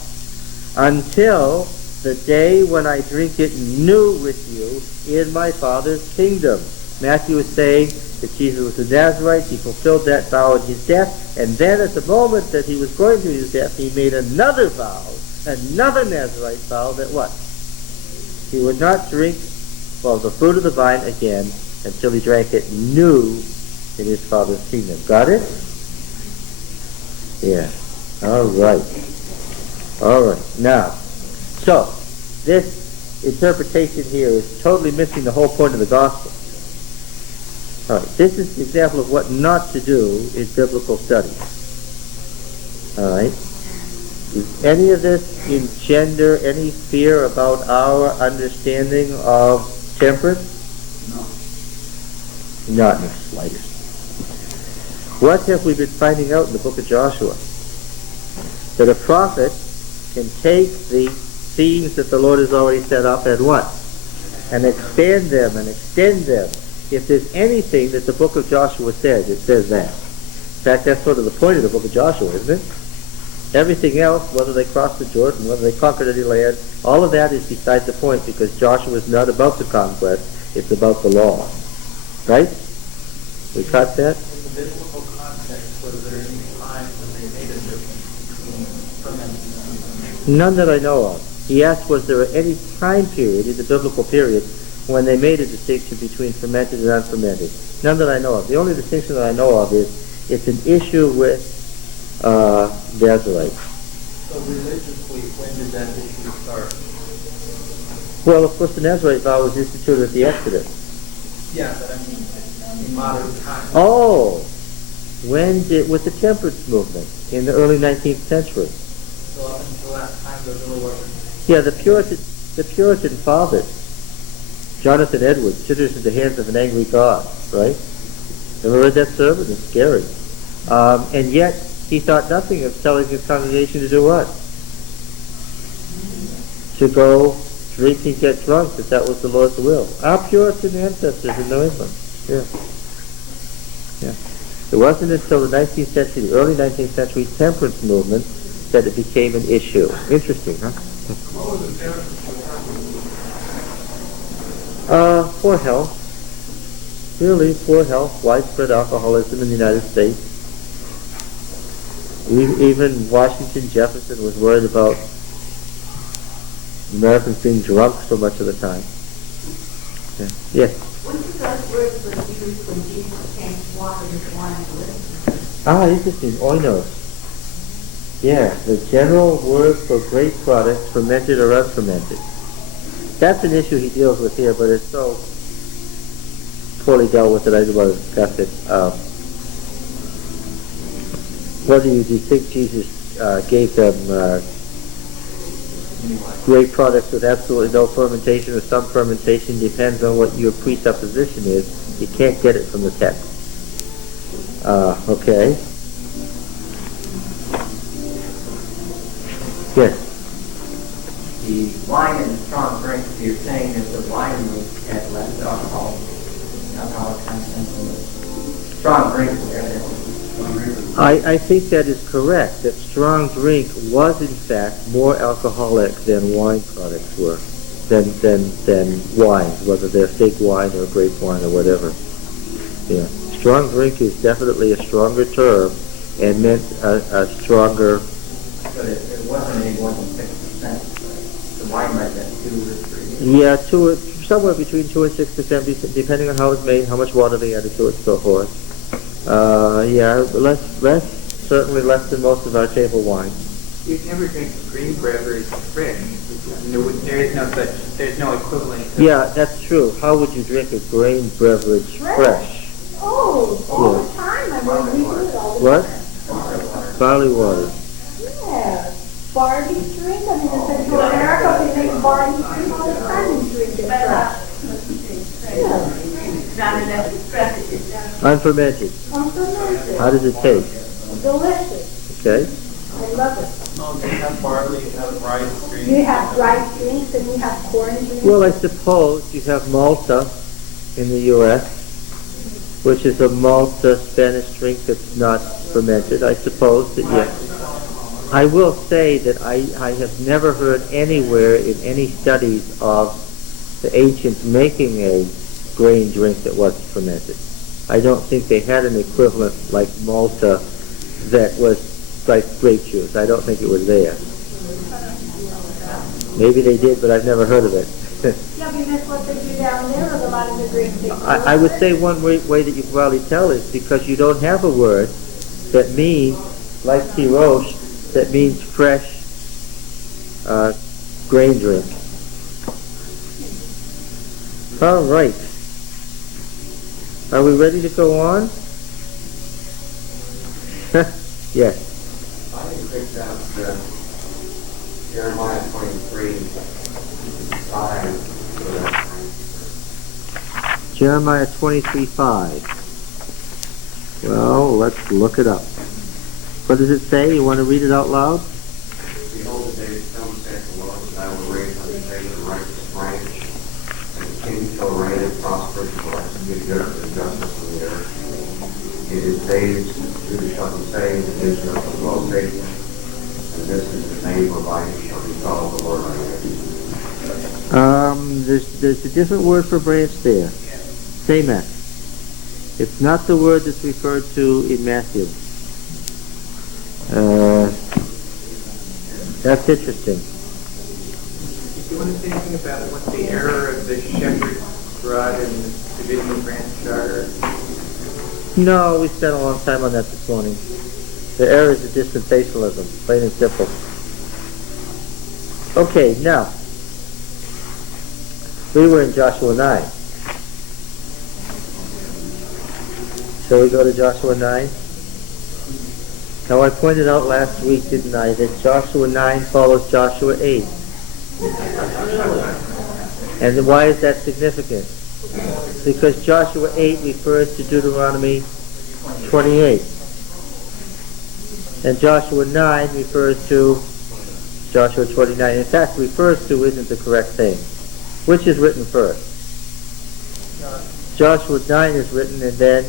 "Until the day when I drink it new with you in my Father's kingdom." Matthew is saying that Jesus was a Nazarite. He fulfilled that vow in his death. And then at the moment that he was going to his death, he made another vow, another Nazarite vow, that what? He would not drink of the fruit of the vine again until he drank it new in his Father's kingdom. Got it? Yeah. All right. All right. Now, so this interpretation here is totally missing the whole point of the gospel. All right. This is an example of what not to do in biblical studies. All right. Does any of this engender any fear about our understanding of temperance? No. Not in the slightest. What have we been finding out in the book of Joshua? That a prophet can take the themes that the Lord has already set up and what? And expand them and extend them. If there's anything that the book of Joshua says, it says that. In fact, that's sort of the point of the book of Joshua, isn't it? Everything else, whether they crossed the Jordan, whether they conquered any land, all of that is beside the point, because Joshua is not about the conquest, it's about the law. Right? We caught that? In the biblical context, was there any time when they made a difference between fermented and unfermented? None that I know of. He asked, was there any time period in the biblical period when they made a distinction between fermented and unfermented? None that I know of. The only distinction that I know of is it's an issue with Nazarite. So religiously, when did that issue start? Well, of course, the Nazarite vow was instituted at the Exodus. Yeah, but I mean, in modern times. Oh, with the temperance movement in the early 19th century. So up until that time, there really wasn't. Yeah, the Puritan fathers, Jonathan Edwards, sinners in the hands of an angry God, right? Ever read that sermon? It's scary. And yet, he thought nothing of telling his congregation to do what? To go drink and get drunk, if that was the Lord's will. Our Puritan ancestors in New England. Yeah. Yeah. It wasn't until the 19th century, the early 19th century temperance movement, that it became an issue. Interesting, huh? What was the temperance Poor health. Really, poor health, widespread alcoholism in the United States. Even Washington Jefferson was worried about Americans being drunk so much of the time. Yeah. Yes? What did those words were used when Jesus changed water into wine and liquor? Ah, interesting. Oinos. Yeah, the general word for grape products, fermented or unfermented. That's an issue he deals with here, but it's so poorly dealt with that I don't want to discuss it. Whether do you think Jesus gave them grape products with absolutely no fermentation or some fermentation depends on what your presupposition is. You can't get it from the text. Okay. Yes. The wine and the strong drinks, you're saying that the wine had less alcoholic content than the strong drinks had. I think that is correct, that strong drink was in fact more alcoholic than wine products were, than wine, whether they're fig wine or grape wine or whatever. Yeah. Strong drink is definitely a stronger term and meant a stronger but it wasn't any more than 6%. The wine might have been 2 or 3. Yeah, somewhere between 2 and 6%, depending on how it's made, how much water they added to it, and so forth. Yeah, certainly less than most of our table wine. You'd never drink green beverage fresh. There's no equivalent. Yeah, that's true. How would you drink a grain beverage fresh? Oh, all the time. I mean, we do it all the What? time. Barley water. Yeah. Barley drink. I mean, in Central America, they make barley drink all the time and drink it fresh. Yeah. Unfermented. Unfermented. How does it taste? Delicious. Okay. I love it. Oh, you have barley, you have rice drinks. You have rice drinks and you have corn drinks. Well, I suppose you have Malta in the U.S., which is a Malta Spanish drink that's not fermented. I suppose that, yes. I will say that I have never heard anywhere in any studies of the ancients making a grain drink that wasn't fermented. I don't think they had an equivalent like Malta that was like grape juice. I don't think it was there. Maybe they did, but I've never heard of it. Yeah, because what they do down there with a lot of the drinks they do. I would say one way that you can probably tell is because you don't have a word that means, like tiroche, that means fresh grain drink. All right. Are we ready to go on? Yes. I picked out Jeremiah 23:5. Jeremiah 23:5. Well, let's look it up. What does it say? You want to read it out loud? Behold, the days come, saith the Lord, that I will raise unto David a righteous branch, and the king shall reign and prosper, and bless and give good and justice on the earth. In his days, Judah shall be saved, and Israel shall dwell safely. And this is the name whereby he shall be called the Lord our God. There's a different word for branch there. Samek. It's not the word that's referred to in Matthew. That's interesting. Do you want to say anything about what the error of the shepherd's rod and the Davidian branch are? No, we spent a long time on that this morning. The error is the dispensationalism, plain and simple. Okay, now, we were in Joshua 9. Shall we go to Joshua 9? Now, I pointed out last week, didn't I, that Joshua 9 follows Joshua 8. And then why is that significant? Because Joshua 8 refers to Deuteronomy 28. And Joshua 9 refers to Joshua 29. In fact, refers to isn't the correct thing. Which is written first? Joshua 9 is written, and then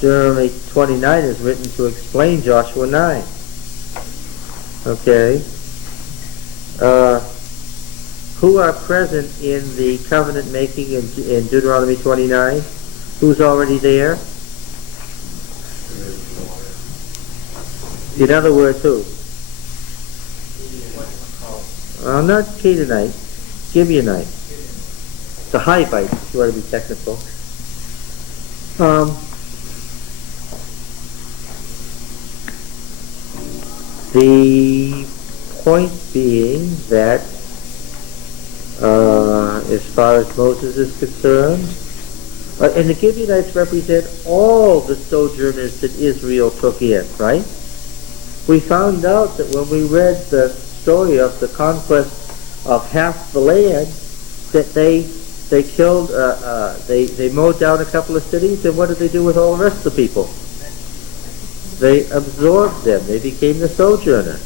Deuteronomy 29 is written to explain Joshua 9. Okay. Who are present in the covenant making in Deuteronomy 29? Who's already there? In other words, who? Not Canaanite, Gibeonite. The Hivites, if you want to be technical. The point being that as far as Moses is concerned, and the Gibeonites represent all the sojourners that Israel took in, right? We found out that when we read the story of the conquest of half the land, that they killed, they mowed down a couple of cities, and what did they do with all the rest of the people? They absorbed them. They became the sojourner,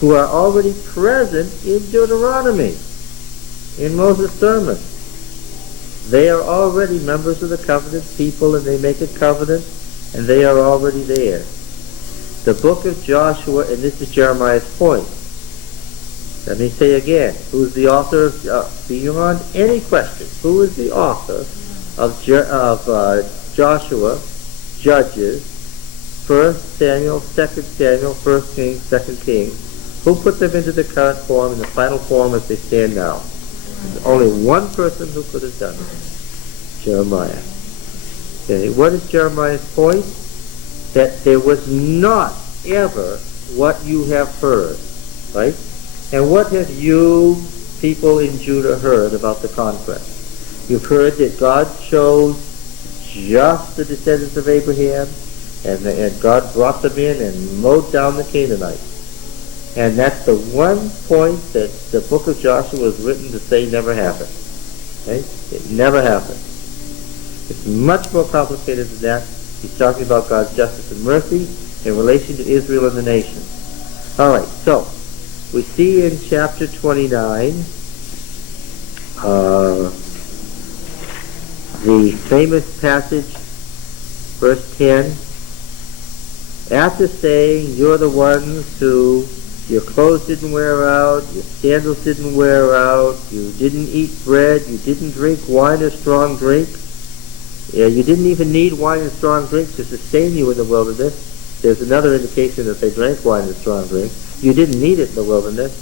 who are already present in Deuteronomy, in Moses' sermon. They are already members of the covenant people, and they make a covenant, and they are already there. The book of Joshua, and this is Jeremiah's point. Let me say again, who's the author of, beyond any question, who is the author of Joshua, Judges, 1 Samuel, 2 Samuel, 1 Kings, 2 Kings, who put them into the current form and the final form as they stand now? There's only one person who could have done it. Jeremiah. Okay, what is Jeremiah's point? That there was not ever what you have heard, right? And what have you people in Judah heard about the conquest? You've heard that God chose just the descendants of Abraham, and God brought them in and mowed down the Canaanites. And that's the one point that the book of Joshua was written to say never happened. Okay? It never happened. It's much more complicated than that. He's talking about God's justice and mercy in relation to Israel and the nation. All right, so we see in chapter 29 the famous passage, verse 10, after saying, you're the ones who, your clothes didn't wear out, your sandals didn't wear out, you didn't eat bread, you didn't drink wine or strong drink, you didn't even need wine and strong drink to sustain you in the wilderness. There's another indication that they drank wine and strong drink. You didn't need it in the wilderness.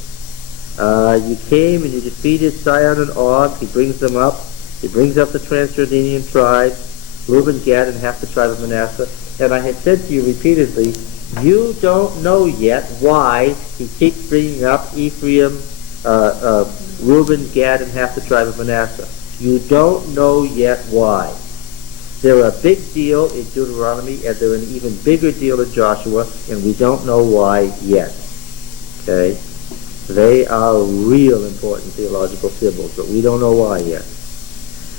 You came and you defeated Sihon and Og. He brings them up. He brings up the Transjordanian tribes, Reuben, Gad, and half the tribe of Manasseh. And I had said to you repeatedly, you don't know yet why he keeps bringing up Ephraim, Reuben, Gad, and half the tribe of Manasseh. You don't know yet why. They're a big deal in Deuteronomy, and they're an even bigger deal in Joshua, and we don't know why yet. Okay? They are real important theological symbols, but we don't know why yet.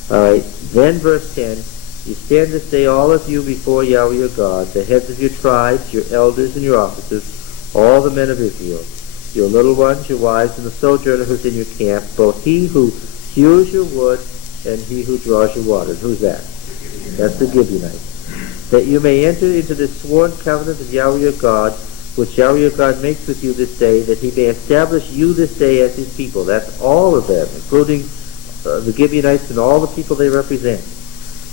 All right, then verse 10, you stand this day, all of you, before Yahweh your God, the heads of your tribes, your elders and your officers, all the men of Israel, your little ones, your wives, and the sojourner who's in your camp, both he who hews your wood and he who draws your water. Who's that? That's the Gibeonites. That you may enter into this sworn covenant of Yahweh your God, which Yahweh your God makes with you this day, that he may establish you this day as his people. That's all of them, including the Gibeonites and all the people they represent.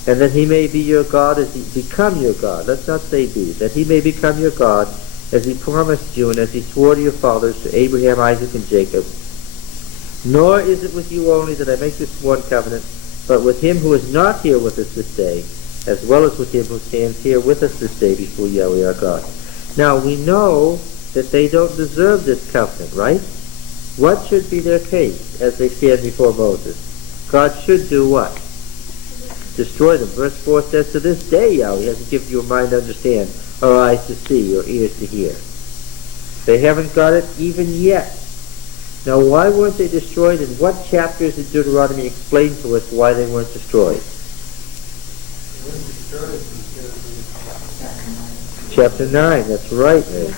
And that he may be your God as he become your God. Let's not say be. That he may become your God as he promised you and as he swore to your fathers, to Abraham, Isaac, and Jacob. Nor is it with you only that I make this sworn covenant, but with him who is not here with us this day, as well as with him who stands here with us this day before Yahweh our God. Now we know that they don't deserve this covenant, right? What should be their case as they stand before Moses? God should do what? Destroy them. Verse 4 says, to this day Yahweh hasn't given you a mind to understand, or eyes to see, or ears to hear. They haven't got it even yet. Now why weren't they destroyed, and what chapters in Deuteronomy explain to us why they weren't destroyed? Chapter 9, that's right, Ed.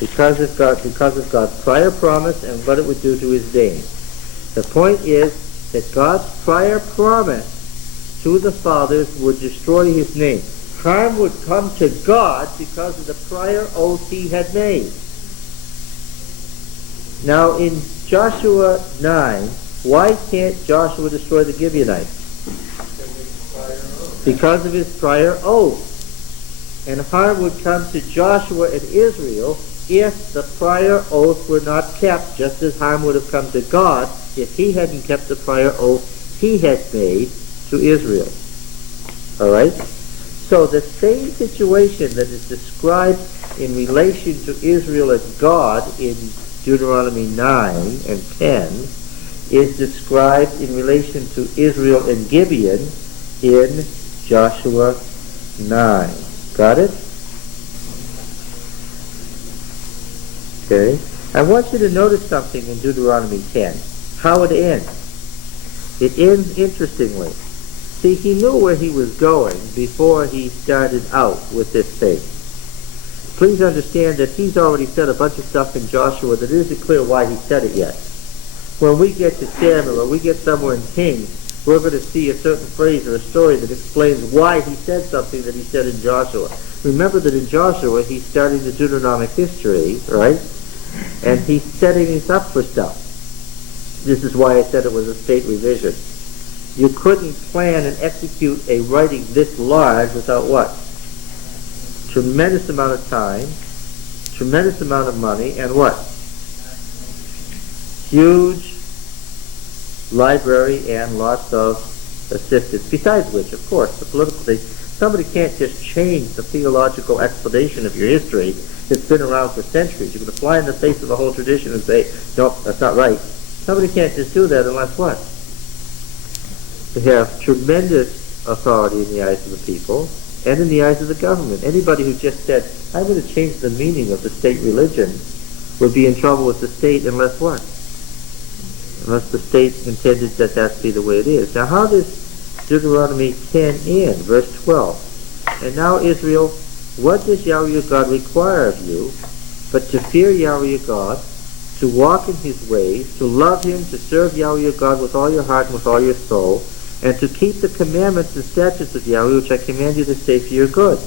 Because of God's prior promise and what it would do to his name. The point is that God's prior promise to the fathers would destroy his name. Harm would come to God because of the prior oath he had made. Now in Joshua 9, why can't Joshua destroy the Gibeonites? Because of his prior oath. And harm would come to Joshua and Israel if the prior oath were not kept, just as harm would have come to God if he hadn't kept the prior oath he had made to Israel. All right? So the same situation that is described in relation to Israel and God in Deuteronomy 9 and 10 is described in relation to Israel and Gibeon in Joshua 9. Got it? Okay. I want you to notice something in Deuteronomy 10. How it ends. It ends interestingly. See, he knew where he was going before he started out with this thing. Please understand that he's already said a bunch of stuff in Joshua that isn't clear why he said it yet. When we get to Samuel or we get somewhere in Kings, we're going to see a certain phrase or a story that explains why he said something that he said in Joshua. Remember that in Joshua, he's starting the Deuteronomic history, right? And he's setting us up for stuff. This is why I said it was a state revision. You couldn't plan and execute a writing this large without what? tremendous amount of time, tremendous amount of money, and what? Huge library and lots of assistance. Besides which, of course, the political thing, somebody can't just change the theological explanation of your history that's been around for centuries. You can fly in the face of the whole tradition and say, nope, that's not right. Somebody can't just do that unless what? They have tremendous authority in the eyes of the people and in the eyes of the government. Anybody who just said, I'm going to change the meaning of the state religion would be in trouble with the state unless what? Unless the state intended that that be the way it is. Now how does Deuteronomy 10 end? Verse 12. And now Israel, what does Yahweh your God require of you but to fear Yahweh your God, to walk in his ways, to love him, to serve Yahweh your God with all your heart and with all your soul, and to keep the commandments and statutes of Yahweh which I command you this day for your good.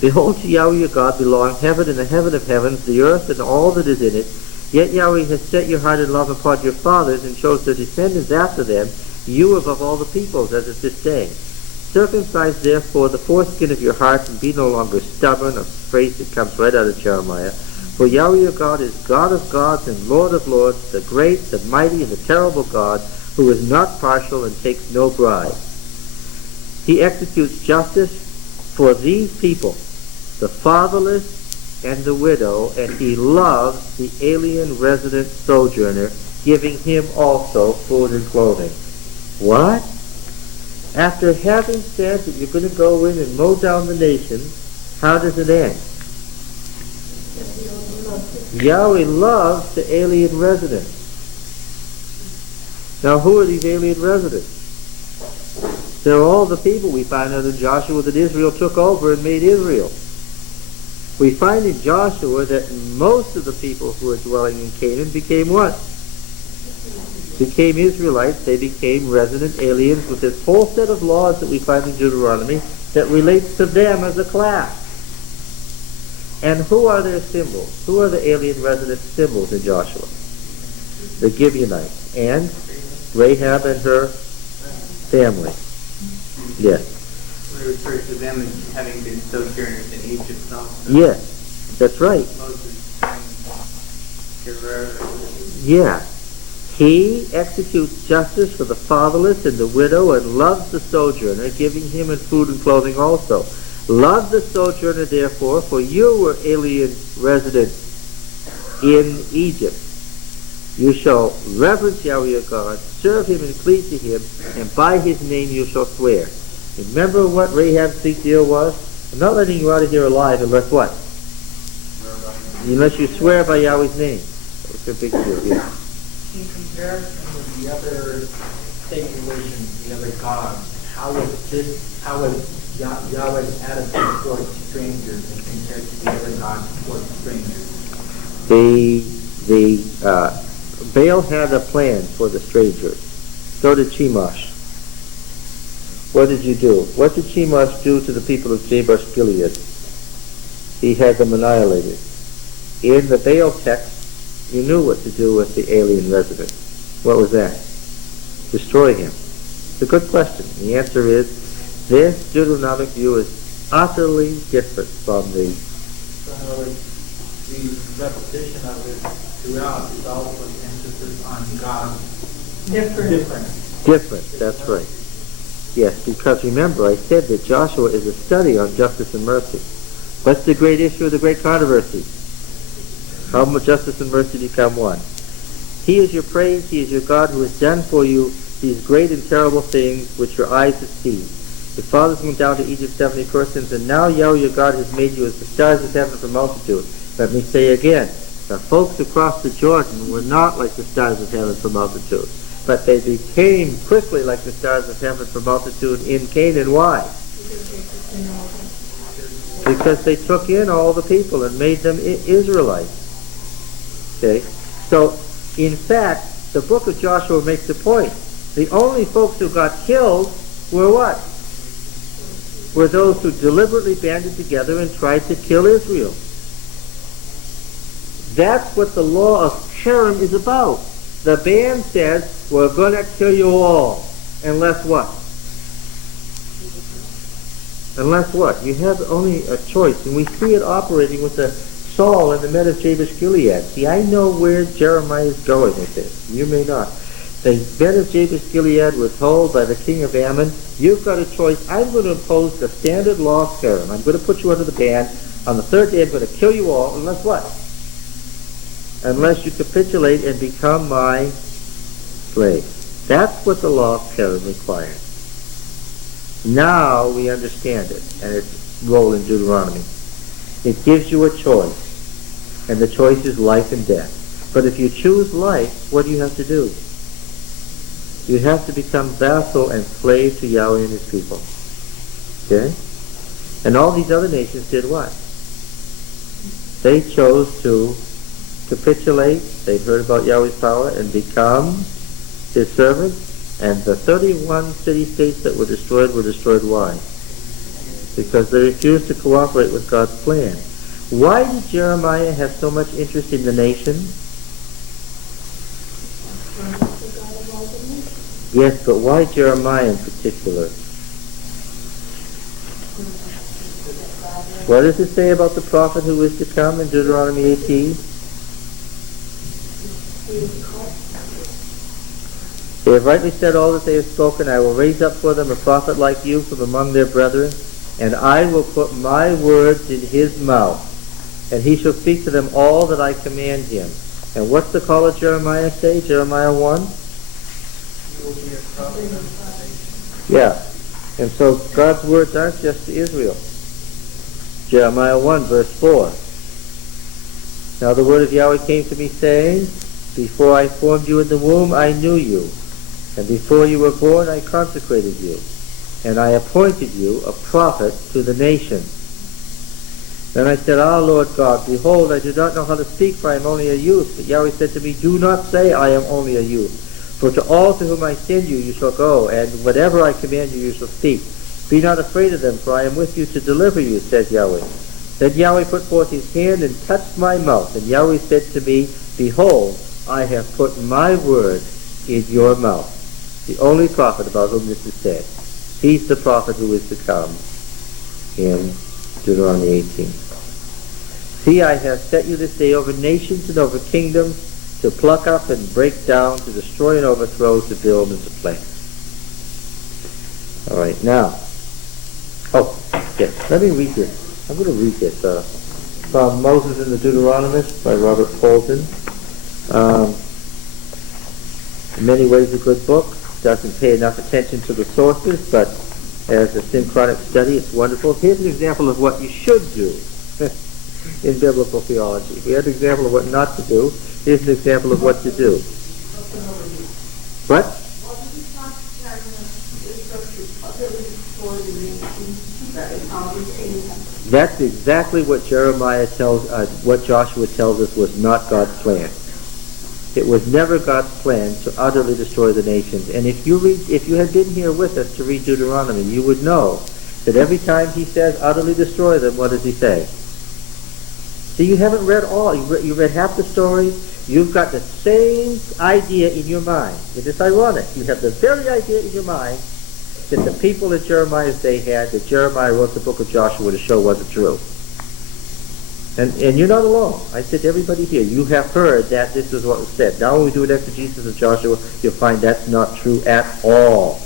Behold, to Yahweh your God belong heaven and the heaven of heavens, the earth and all that is in it. Yet Yahweh has set your heart in love upon your fathers and chose their descendants after them, you above all the peoples, as at this day. Circumcise therefore the foreskin of your heart, and be no longer stubborn, a phrase that comes right out of Jeremiah. For Yahweh your God is God of gods and Lord of lords, the great, the mighty, and the terrible God, who is not partial and takes no bribe. He executes justice for these people, the fatherless and the widow, and he loves the alien resident sojourner, giving him also food and clothing. What? After having said that you're going to go in and mow down the nations, how does it end? Yahweh loves the alien residents. Now who are these alien residents? They're all the people we find out in Joshua that Israel took over and made Israel. We find in Joshua that most of the people who were dwelling in Canaan became what? Became Israelites. They became resident aliens with this whole set of laws that we find in Deuteronomy that relates to them as a class. And who are their symbols? Who are the alien resident symbols in Joshua? The Gibeonites and Rahab and her family. Yes. We refer to them as having been sojourners in Egypt also. Yes, that's right. Moses telling Gerar. Yeah. He executes justice for the fatherless and the widow and loves the sojourner, giving him in food and clothing also. Love the sojourner, therefore, for you were alien residents in Egypt. You shall reverence Yahweh your God, serve him and cleave to him, and by his name you shall swear. Remember what Rahab's big deal was? I'm not letting you out of here alive unless what? Unless you swear by Yahweh's name. It's a big deal, yeah. In comparison with the other state religions, the other gods, how was Yahweh's attitude towards strangers as compared to the other gods towards strangers? Baal had a plan for the strangers. So did Chemosh. What did you do? What did Chemosh do to the people of Jabesh Gilead? He had them annihilated. In the Baal text, you knew what to do with the alien resident. What was that? Destroy him. It's a good question. The answer is, this Deuteronomic view is utterly different from the... So in other words, the repetition of it throughout is also an emphasis on God's different. That's right. Yes, because remember, I said that Joshua is a study on justice and mercy. What's the great issue of the great controversy? How much justice and mercy become one? He is your praise, he is your God who has done for you these great and terrible things which your eyes have seen. Your fathers went down to Egypt 70 persons, and now Yahweh your God has made you as the stars of heaven for multitude. Let me say again, the folks who crossed the Jordan were not like the stars of heaven for multitude, but they became quickly like the stars of heaven for multitude in Canaan. Why? Because they took in all the people and made them Israelites. Okay? So, in fact, the book of Joshua makes a point. The only folks who got killed were what? Were those who deliberately banded together and tried to kill Israel. That's what the law of Sherem is about. The band says, we're going to kill you all. Unless what? Unless what? You have only a choice, and we see it operating with the Saul and the men of Jabesh Gilead. See, I know where Jeremiah is going with this. You may not. The men of Jabesh Gilead were told by the king of Ammon, you've got a choice. I'm going to impose the standard law of Purim. I'm going to put you under the ban. On the third day, I'm going to kill you all, unless what? Unless you capitulate and become my slave. That's what the law of Purim requires. Now we understand it, and its role in Deuteronomy. It gives you a choice, and the choice is life and death. But if you choose life, what do you have to do? You have to become vassal and slave to Yahweh and his people. Okay? And all these other nations did what? They chose to capitulate. They heard about Yahweh's power and become his servants. And the 31 city-states that were destroyed why? Because they refused to cooperate with God's plan. Why did Jeremiah have so much interest in the nation? Yes, but why Jeremiah in particular? What does it say about the prophet who is to come in Deuteronomy 18? They have rightly said all that they have spoken. I will raise up for them a prophet like you from among their brethren, and I will put my words in his mouth, and he shall speak to them all that I command him. And what's the call of Jeremiah say? Jeremiah 1? Yeah. And so God's words aren't just to Israel. Jeremiah 1, verse 4. Now the word of Yahweh came to me, saying, before I formed you in the womb, I knew you. And before you were born, I consecrated you. And I appointed you a prophet to the nations. Then I said, Ah, Lord God, behold, I do not know how to speak, for I am only a youth. But Yahweh said to me, do not say, I am only a youth. For to all to whom I send you, you shall go, and whatever I command you, you shall speak. Be not afraid of them, for I am with you to deliver you, says Yahweh. Then Yahweh put forth his hand and touched my mouth. And Yahweh said to me, behold, I have put my word in your mouth. The only prophet about whom this is said. He's the prophet who is to come in Deuteronomy 18. See, I have set you this day over nations and over kingdoms, to pluck up and break down, to destroy and overthrow, to build and to plant. All right, now. Oh, yes, let me read this. I'm going to read this. From Moses and the Deuteronomist by Robert Polton. In many ways a good book. Doesn't pay enough attention to the sources, but as a synchronic study, it's wonderful. Here's an example of what you should do in biblical theology. We have an example of what not to do. Here's an example of what to do. What? That's exactly what Jeremiah tells, what Joshua tells us was not God's plan. It was never God's plan to utterly destroy the nations. And if you had been here with us to read Deuteronomy, you would know that every time he says utterly destroy them, what does he say? See, you haven't read all. You read half the story. You've got the same idea in your mind. It is ironic. You have the very idea in your mind that the people in Jeremiah's day had, that Jeremiah wrote the book of Joshua to show wasn't true. And you're not alone. I said to everybody here, you have heard that this is what was said. Now when we do an exegesis of Joshua, you'll find that's not true at all.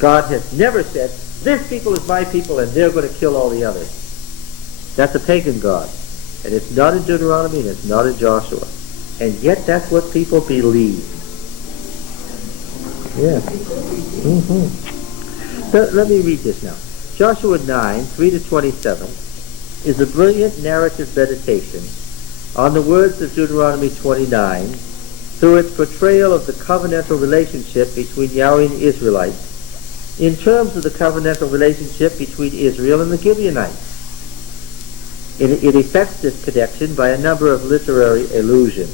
God has never said, this people is my people and they're going to kill all the others. That's a pagan God. And it's not in Deuteronomy and it's not in Joshua. And yet that's what people believe. Yeah. So let me read this now. Joshua 9, 3-27 is a brilliant narrative meditation on the words of Deuteronomy 29 through its portrayal of the covenantal relationship between Yahweh and Israelites in terms of the covenantal relationship between Israel and the Gibeonites. It effects this connection by a number of literary allusions.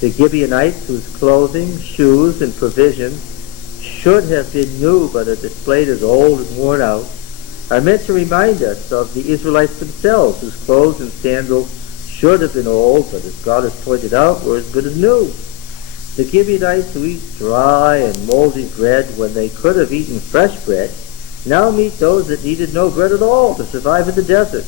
The Gibeonites, whose clothing, shoes, and provisions should have been new but are displayed as old and worn out, are meant to remind us of the Israelites themselves, whose clothes and sandals should have been old, but as God has pointed out, were as good as new. The Gibeonites, who eat dry and moldy bread when they could have eaten fresh bread, now meet those that needed no bread at all to survive in the desert.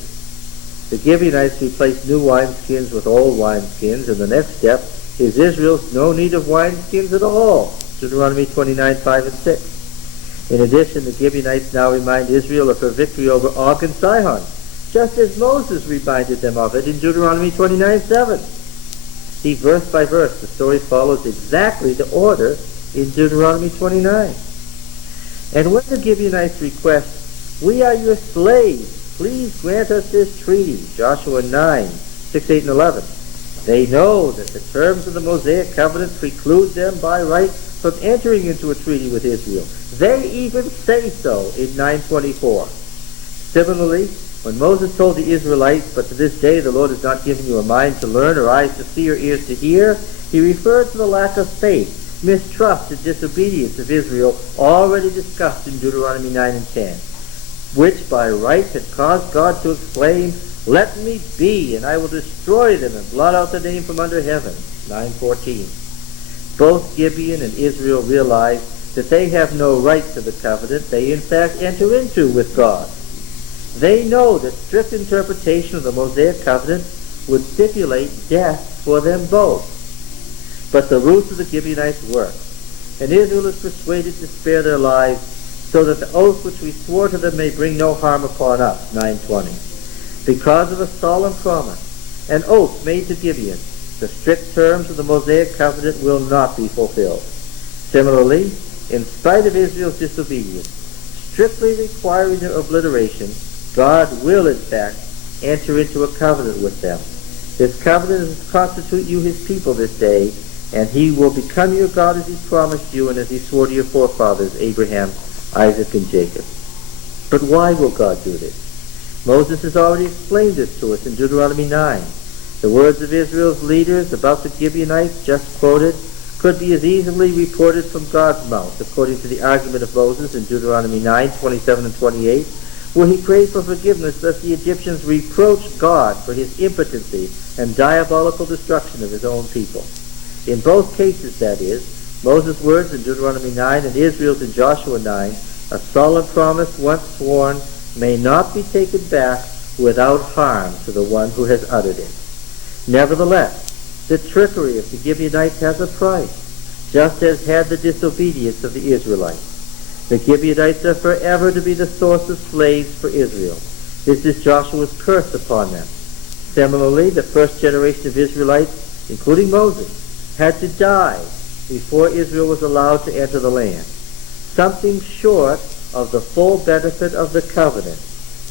The Gibeonites replaced new wineskins with old wineskins, and the next step is Israel's no need of wineskins at all. Deuteronomy 29:5 and 6. In addition, the Gibeonites now remind Israel of her victory over Og and Sihon, just as Moses reminded them of it in Deuteronomy 29:7. See, verse by verse, the story follows exactly the order in Deuteronomy 29. And when the Gibeonites request, "We are your slaves, please grant us this treaty," Joshua 9:6, 8, and 11, they know that the terms of the Mosaic covenant preclude them by right from entering into a treaty with Israel. They even say so in 9:24. Similarly, when Moses told the Israelites, "But to this day the Lord has not given you a mind to learn, or eyes to see, or ears to hear," he referred to the lack of faith, mistrust, and disobedience of Israel already discussed in Deuteronomy 9 and 10, which by right had caused God to exclaim, "Let me be, and I will destroy them and blot out the name from under heaven." 9:14. Both Gibeon and Israel realize that they have no right to the covenant they in fact enter into with God. They know that strict interpretation of the Mosaic covenant would stipulate death for them both. But the roots of the Gibeonites work, and Israel is persuaded to spare their lives, so that the oath which we swore to them may bring no harm upon us. 9:20. Because of a solemn promise, an oath made to Gibeon, the strict terms of the Mosaic covenant will not be fulfilled. Similarly, in spite of Israel's disobedience, strictly requiring their obliteration, God will in fact enter into a covenant with them. This covenant is to constitute you his people this day, and he will become your God as he promised you and as he swore to your forefathers, Abraham, Isaac, and Jacob. But why will God do this? Moses has already explained this to us in Deuteronomy 9. The words of Israel's leaders about the Gibeonites, just quoted, could be as easily reported from God's mouth, according to the argument of Moses in Deuteronomy 9:27 and 28, where he prayed for forgiveness lest the Egyptians reproach God for his impotency and diabolical destruction of his own people. In both cases, that is, Moses' words in Deuteronomy 9 and Israel's in Joshua 9, a solemn promise once sworn may not be taken back without harm to the one who has uttered it. Nevertheless, the trickery of the Gibeonites has a price, just as had the disobedience of the Israelites. The Gibeonites are forever to be the source of slaves for Israel. This is Joshua's curse upon them. Similarly, the first generation of Israelites, including Moses, had to die before Israel was allowed to enter the land. Something short of the full benefit of the covenant,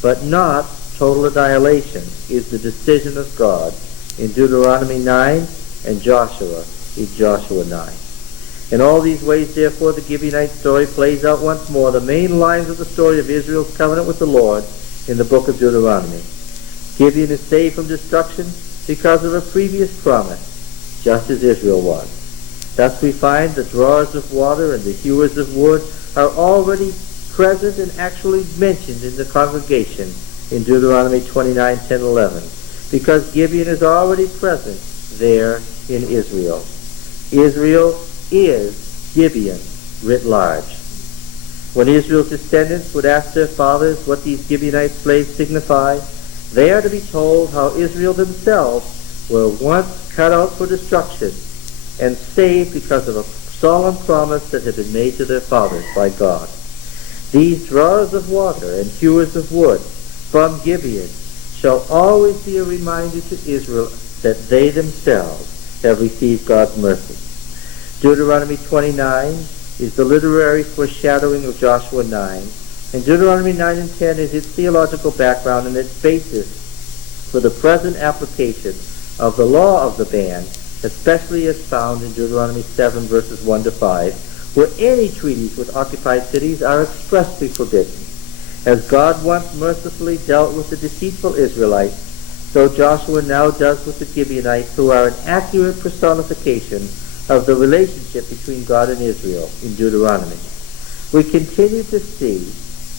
but not total annihilation, is the decision of God in Deuteronomy 9 and Joshua in Joshua 9. In all these ways, therefore, the Gibeonite story plays out once more the main lines of the story of Israel's covenant with the Lord in the book of Deuteronomy. Gibeon is saved from destruction because of a previous promise, just as Israel was. Thus we find the drawers of water and the hewers of wood are already present and actually mentioned in the congregation in Deuteronomy 29, 10, 11, because Gibeon is already present there in Israel. Israel is Gibeon writ large. When Israel's descendants would ask their fathers what these Gibeonite slaves signify, they are to be told how Israel themselves were once cut out for destruction and saved because of a solemn promise that had been made to their fathers by God. These drawers of water and hewers of wood from Gibeon shall always be a reminder to Israel that they themselves have received God's mercy. Deuteronomy 29 is the literary foreshadowing of Joshua 9, and Deuteronomy 9 and 10 is its theological background and its basis for the present application of the law of the ban, especially as found in Deuteronomy 7 verses 1 to 5, where any treaties with occupied cities are expressly forbidden. As God once mercifully dealt with the deceitful Israelites, so Joshua now does with the Gibeonites, who are an accurate personification of the relationship between God and Israel in Deuteronomy. We continue to see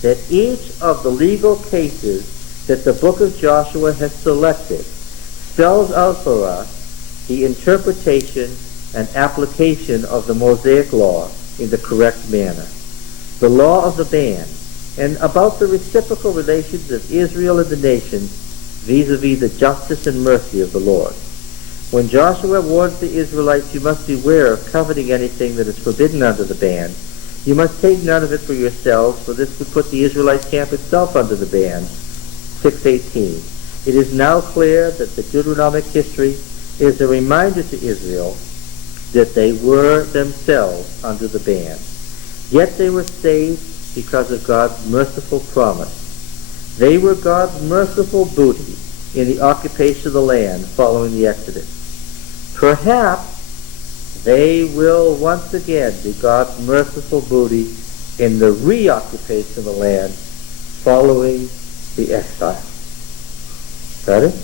that each of the legal cases that the book of Joshua has selected spells out for us the interpretation and application of the Mosaic law in the correct manner. The law of the ban and about the reciprocal relations of Israel and the nations vis-a-vis the justice and mercy of the Lord. When Joshua warns the Israelites, you must beware of coveting anything that is forbidden under the ban. You must take none of it for yourselves, for this would put the Israelite camp itself under the ban. 6:18. It is now clear that the Deuteronomic history is a reminder to Israel that they were themselves under the ban. Yet they were saved because of God's merciful promise. They were God's merciful booty in the occupation of the land following the Exodus. Perhaps they will once again be God's merciful booty in the reoccupation of the land following the exile. Got it?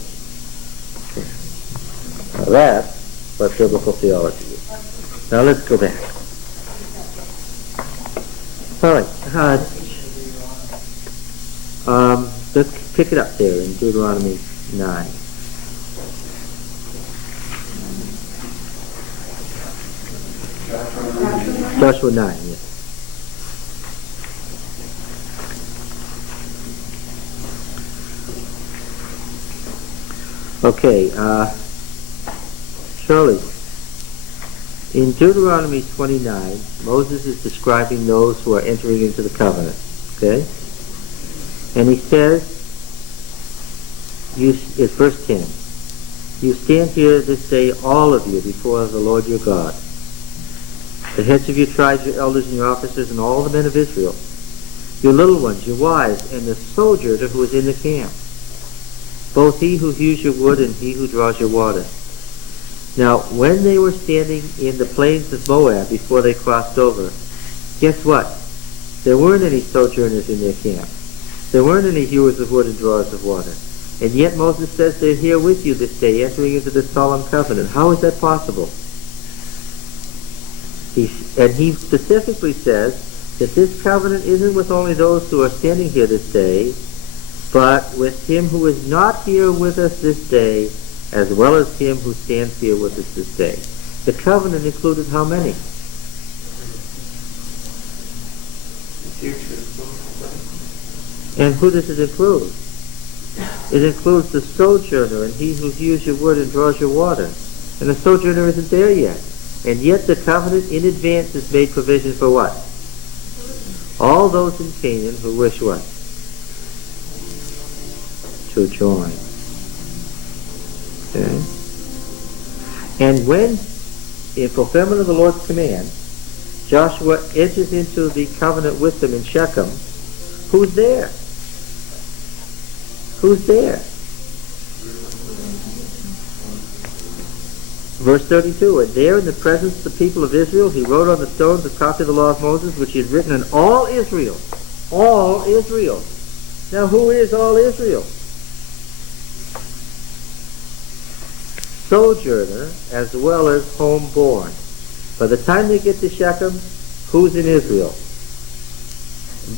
Now that's what biblical theology is. Now let's go back. All right. Let's pick it up there in Deuteronomy 9. Joshua 9, yes. Okay, Shirley, in Deuteronomy 29, Moses is describing those who are entering into the covenant, okay? And he says, it's verse 10, you stand here this day, all of you, before the Lord your God, the heads of your tribes, your elders, and your officers, and all the men of Israel, your little ones, your wives, and the sojourner who is in the camp, both he who hews your wood and he who draws your water. Now, when they were standing in the plains of Moab before they crossed over, guess what? There weren't any sojourners in their camp. There weren't any hewers of wood and drawers of water. And yet Moses says they're here with you this day, entering into this solemn covenant. How is that possible? He specifically says that this covenant isn't with only those who are standing here this day, but with him who is not here with us this day, as well as him who stands here with us this day. The covenant included how many? And who does it include? It includes the sojourner and he who hews your wood and draws your water. And the sojourner isn't there yet. And yet the covenant in advance has made provision for what? All those in Canaan who wish what? To join. Okay? And when, in fulfillment of the Lord's command, Joshua enters into the covenant with them in Shechem, who's there? Who's there? Verse 32, and there in the presence of the people of Israel, he wrote on the stones a copy of the law of Moses, which he had written in all Israel. All Israel. Now who is all Israel? Sojourner as well as homeborn. By the time they get to Shechem, who's in Israel?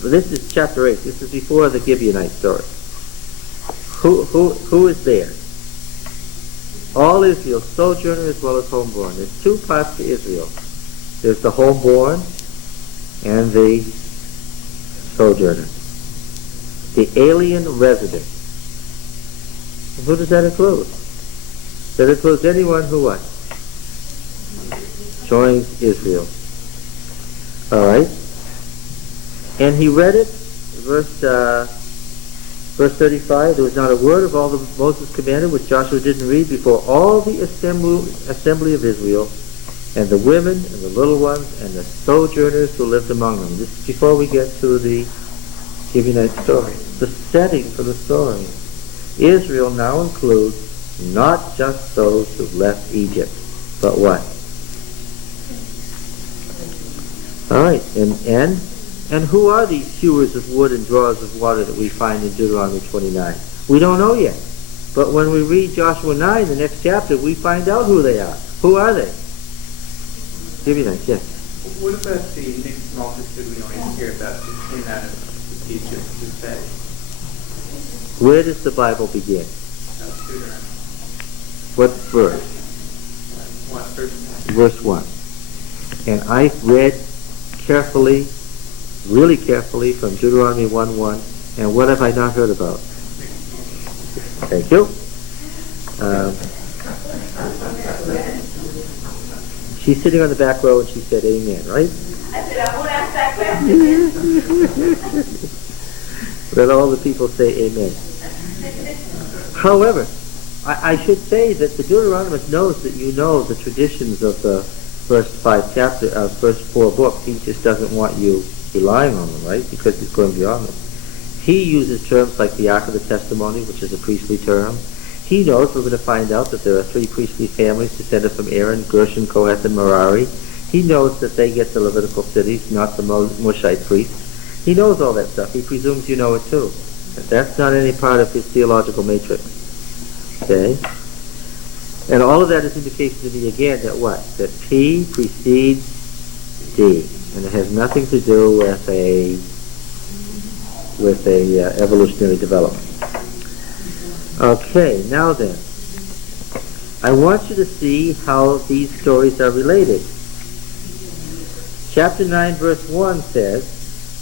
This is chapter 8. This is before the Gibeonite story. Who is there? All Israel, sojourner as well as homeborn. There's two parts to Israel. There's the homeborn and the sojourner. The alien resident. And who does that include? That includes anyone who what? Joins Israel. All right. And he read it, verse 35, there was not a word of all that Moses commanded which Joshua didn't read before all the assembly of Israel, and the women and the little ones and the sojourners who lived among them. This is before we get to the Gibeonite story. The setting for the story. Israel now includes not just those who left Egypt, but what? All right, and who are these hewers of wood and drawers of water that we find in Deuteronomy 29? We don't know yet. But when we read Joshua 9, the next chapter, we find out who they are. Who are they? Gibeonites, yes. What about the mixed multitude we always hear about who came out of Egypt to say? Where does the Bible begin? Deuteronomy. What verse? Verse 1. Verse 1. And I read carefully really carefully from Deuteronomy 1:1. And what have I not heard about? Thank you. She's sitting on the back row and she said amen, right? I said, I won't ask that question. Let all the people say amen. However, I should say that the Deuteronomist knows that you know the traditions of the first first 4 books. He just doesn't want you relying on them, right? Because he's going beyond them. He uses terms like the Ark of the Testimony, which is a priestly term. He knows we're going to find out that there are 3 priestly families descended from Aaron, Gershon, Kohath, and Merari. He knows that they get the Levitical cities, not the Mushite priests. He knows all that stuff. He presumes you know it too. But that's not any part of his theological matrix. Okay? And all of that is indication to me again that what? That P precedes D. And it has nothing to do with a evolutionary development. Okay, now then. I want you to see how these stories are related. Chapter 9, verse 1 says,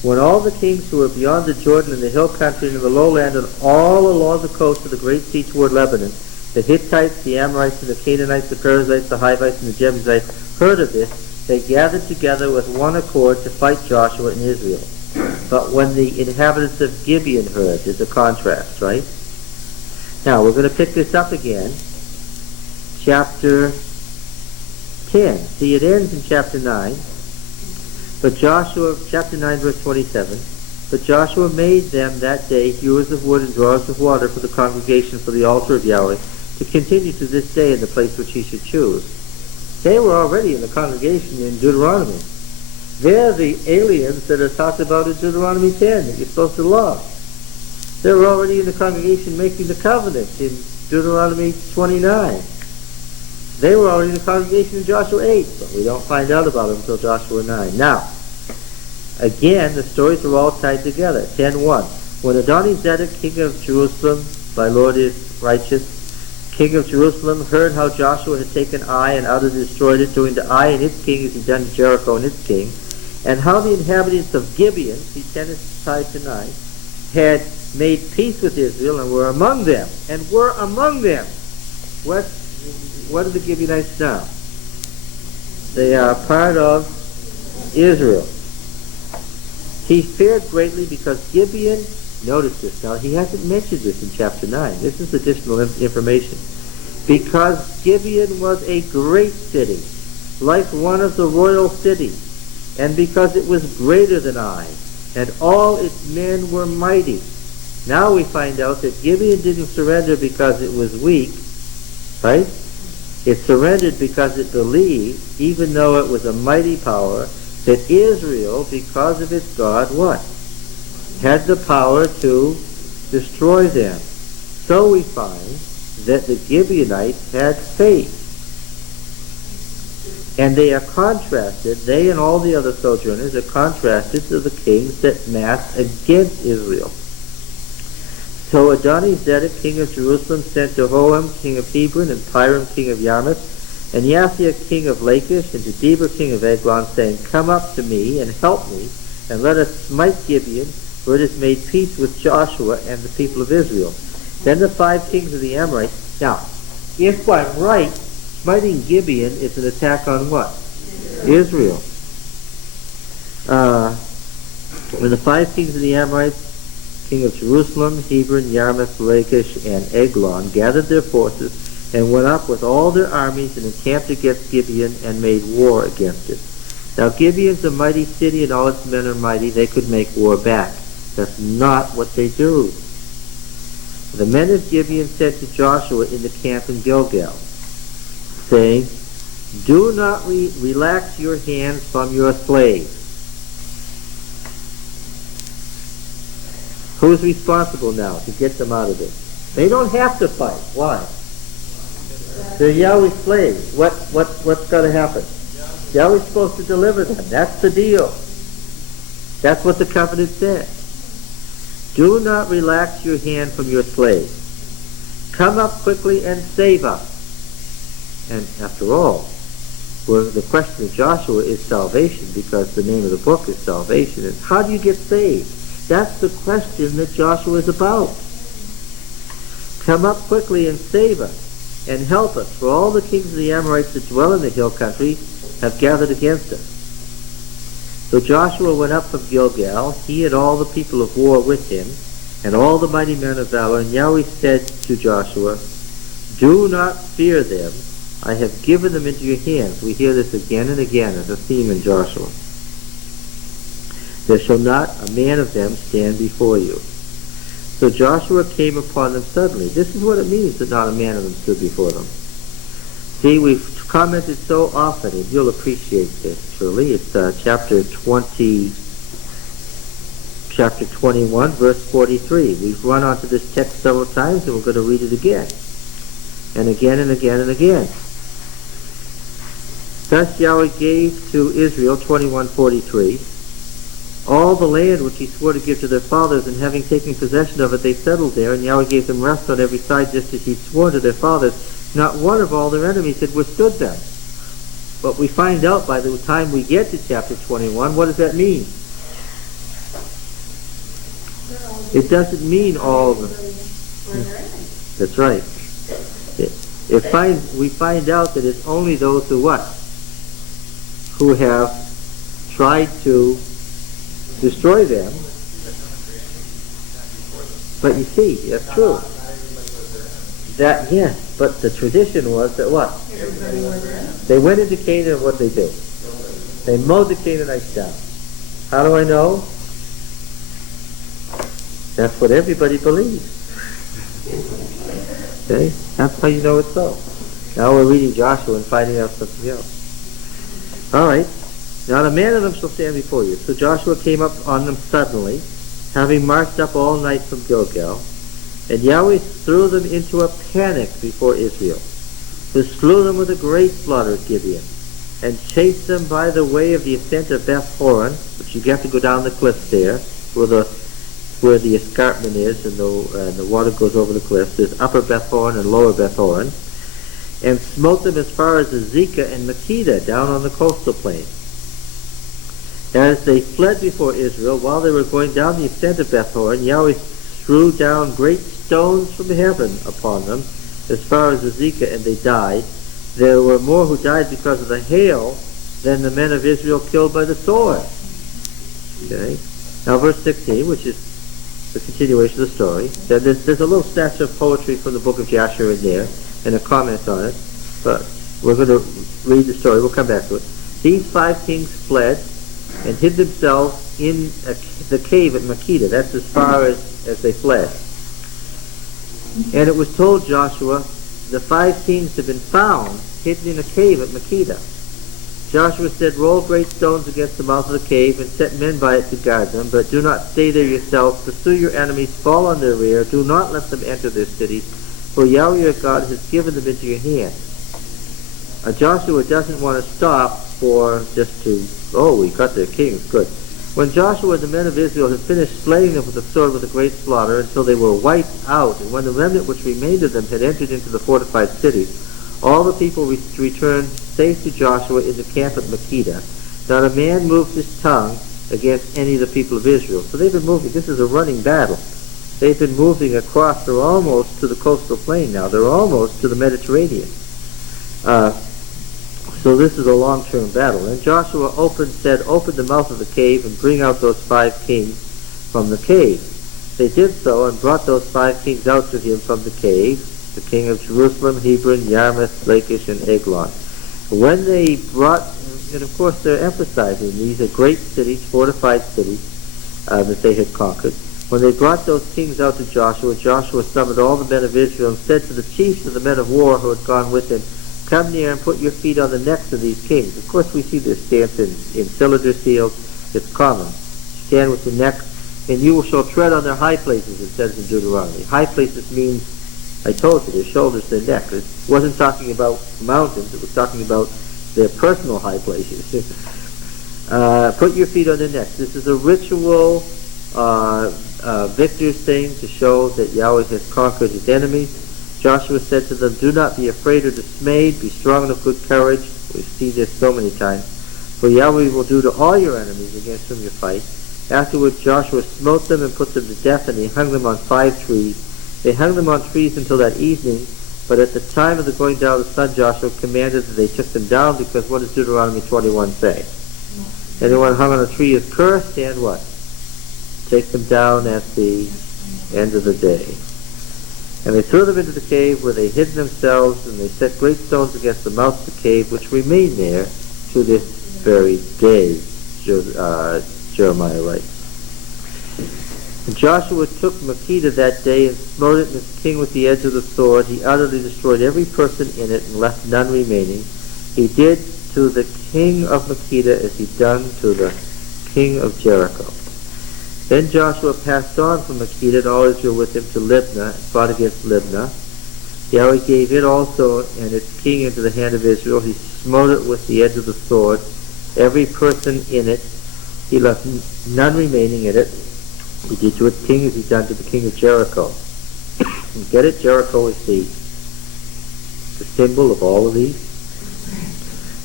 when all the kings who were beyond the Jordan and the hill country and the lowland and all along the coast of the great sea toward Lebanon, the Hittites, the Amorites, and the Canaanites, the Perizzites, the Hivites, and the Jebusites heard of this, they gathered together with one accord to fight Joshua and Israel. But when the inhabitants of Gibeon heard, there's a contrast, right? Now, we're going to pick this up again. Chapter 10. See, it ends in chapter 9. But Joshua, chapter 9, verse 27, but Joshua made them that day hewers of wood and drawers of water for the congregation for the altar of Yahweh, to continue to this day in the place which he should choose. They were already in the congregation in Deuteronomy. They're the aliens that are talked about in Deuteronomy 10 that you're supposed to love. They were already in the congregation making the covenant in Deuteronomy 29. They were already in the congregation in Joshua 8, but we don't find out about them until Joshua 9. Now, again, the stories are all tied together. 10:1. When Adoni-Zedek, king of Jerusalem, thy Lord is righteous, king of Jerusalem, heard how Joshua had taken Ai and utterly destroyed it, doing to Ai and its king as he done to Jericho and its king, and how the inhabitants of Gibeon, see 10 is tied to 9, had made peace with Israel and were among them. What are the Gibeonites now? They are part of Israel. He feared greatly because Gibeon, notice this now, he hasn't mentioned this in chapter 9. This is additional information. Because Gibeon was a great city, like one of the royal cities, and because it was greater than Ai, and all its men were mighty. Now we find out that Gibeon didn't surrender because it was weak, right? It surrendered because it believed, even though it was a mighty power, that Israel, because of its God, what? Had the power to destroy them. So we find that the Gibeonites had faith. And they are contrasted, they and all the other sojourners are contrasted to the kings that massed against Israel. So Adoni-Zedek, king of Jerusalem, sent to Hoam, king of Hebron, and Piram, king of Yarmouth, and Yaphia, king of Lachish, and to Deber, king of Eglon, saying, come up to me and help me, and let us smite Gibeon, for it has made peace with Joshua and the people of Israel. Then the 5 kings of the Amorites. Now, if I'm right, smiting Gibeon is an attack on what? Israel. When the 5 kings of the Amorites, king of Jerusalem, Hebron, Yarmouth, Lachish, and Eglon, gathered their forces and went up with all their armies and encamped against Gibeon and made war against it. Now Gibeon's a mighty city and all its men are mighty. They could make war back. That's not what they do. The men of Gibeon said to Joshua in the camp in Gilgal, saying, do not relax your hands from your slaves. Who's responsible now to get them out of this? They don't have to fight. Why? They're Yahweh's slaves. What's got to happen? Yahweh's supposed to deliver them. That's the deal. That's what the covenant says. Do not relax your hand from your slaves. Come up quickly and save us. And after all, Well, the question of Joshua is salvation, because the name of the book is salvation. And how do you get saved? That's the question that Joshua is about. Come up quickly and save us, and help us, for all the kings of the Amorites that dwell in the hill country have gathered against us. So Joshua went up from Gilgal, he and all the people of war with him, and all the mighty men of valor. And Yahweh said to Joshua, do not fear them, I have given them into your hands. We hear this again and again as a theme in Joshua. There shall not a man of them stand before you. So Joshua came upon them suddenly. This is what it means that not a man of them stood before them. See, we've commented so often, and you'll appreciate this, surely. It's chapter 21, verse 43. We've run onto this text several times, and we're going to read it again. And again and again and again. Thus Yahweh gave to Israel, 21:43, all the land which he swore to give to their fathers, and having taken possession of it, they settled there, and Yahweh gave them rest on every side, just as he'd sworn to their fathers. Not one of all their enemies had withstood them. But we find out by the time we get to chapter 21, what does that mean? It doesn't mean all of them. That's right. We find out that it's only those who what? Who have tried to destroy them. But you see, that's true. That, yes, but the tradition was that what? They went into Canaan, and what did they do? They mowed the Canaanites down. How do I know? That's what everybody believes. Okay? That's how you know it's so. Now we're reading Joshua and finding out something else. Alright. Not a man of them shall stand before you. So Joshua came up on them suddenly, having marched up all night from Gilgal. And Yahweh threw them into a panic before Israel, who slew them with a great slaughter at Gibeon, and chased them by the way of the ascent of Beth Horon, which you have to go down the cliffs there, where the escarpment is, and the water goes over the cliffs. There's upper Beth Horon and lower Beth Horon, and smote them as far as Azekah and Makkedah, down on the coastal plain. As they fled before Israel, while they were going down the ascent of Beth Horon, Yahweh threw down great stones from heaven upon them, as far as Azekah, and they died. There were more who died because of the hail than the men of Israel killed by the sword. Okay. Now verse 16, which is the continuation of the story. There's a little snatch of poetry from the book of Jasher in there, and a comment on it. But we're going to read the story. We'll come back to it. These 5 kings fled and hid themselves in the cave at Makkedah. That's as far as they fled. And it was told Joshua, the 5 kings have been found hidden in a cave at Makkedah. Joshua said, roll great stones against the mouth of the cave, and set men by it to guard them, but do not stay there yourselves. Pursue your enemies, fall on their rear, do not let them enter their cities, for Yahweh your God has given them into your hand. Joshua doesn't want to stop for just to, we got their kings, good. When Joshua and the men of Israel had finished slaying them with the sword with a great slaughter, until they were wiped out, and when the remnant which remained of them had entered into the fortified city, all the people returned safe to Joshua in the camp at Makkedah. Not a man moved his tongue against any of the people of Israel. So they've been moving. This is a running battle. They've been moving across. They're almost to the coastal plain now. They're almost to the Mediterranean. So this is a long-term battle. And Joshua said, open the mouth of the cave and bring out those 5 kings from the cave. They did so and brought those 5 kings out to him from the cave, the king of Jerusalem, Hebron, Yarmouth, Lachish, and Eglon. When they brought, and of course they're emphasizing these are great cities, fortified cities that they had conquered. When they brought those kings out to Joshua, Joshua summoned all the men of Israel and said to the chiefs of the men of war who had gone with him, come near and put your feet on the necks of these kings. Of course we see this stance in cylinder seals. It's common. Stand with your neck, and you shall tread on their high places, it says in Deuteronomy. High places means, I told you, their shoulders, their neck. It wasn't talking about mountains. It was talking about their personal high places. Put your feet on their necks. This is a ritual victor's thing to show that Yahweh has conquered his enemies. Joshua said to them, "Do not be afraid or dismayed. Be strong and of good courage." We see this so many times. "For Yahweh will do to all your enemies against whom you fight." Afterwards Joshua smote them and put them to death, and he hung them on 5 trees. They hung them on trees until that evening, but at the time of the going down of the sun, Joshua commanded that they took them down, because what does Deuteronomy 21 say? Anyone hung on a tree is cursed, and what? Take them down at the end of the day. And they threw them into the cave, where they hid themselves, and they set great stones against the mouth of the cave, which remain there to this very day, Jeremiah writes. And Joshua took Makkedah that day and smote it and its king with the edge of the sword. He utterly destroyed every person in it and left none remaining. He did to the king of Makkedah as he done to the king of Jericho. Then Joshua passed on from Makkedah, and all Israel with him, to Libnah, and fought against Libnah. Yahweh gave it also and its king into the hand of Israel. He smote it with the edge of the sword, every person in it. He left none remaining in it. He did to its king as he done to the king of Jericho. And get it? Jericho is the symbol of all of these.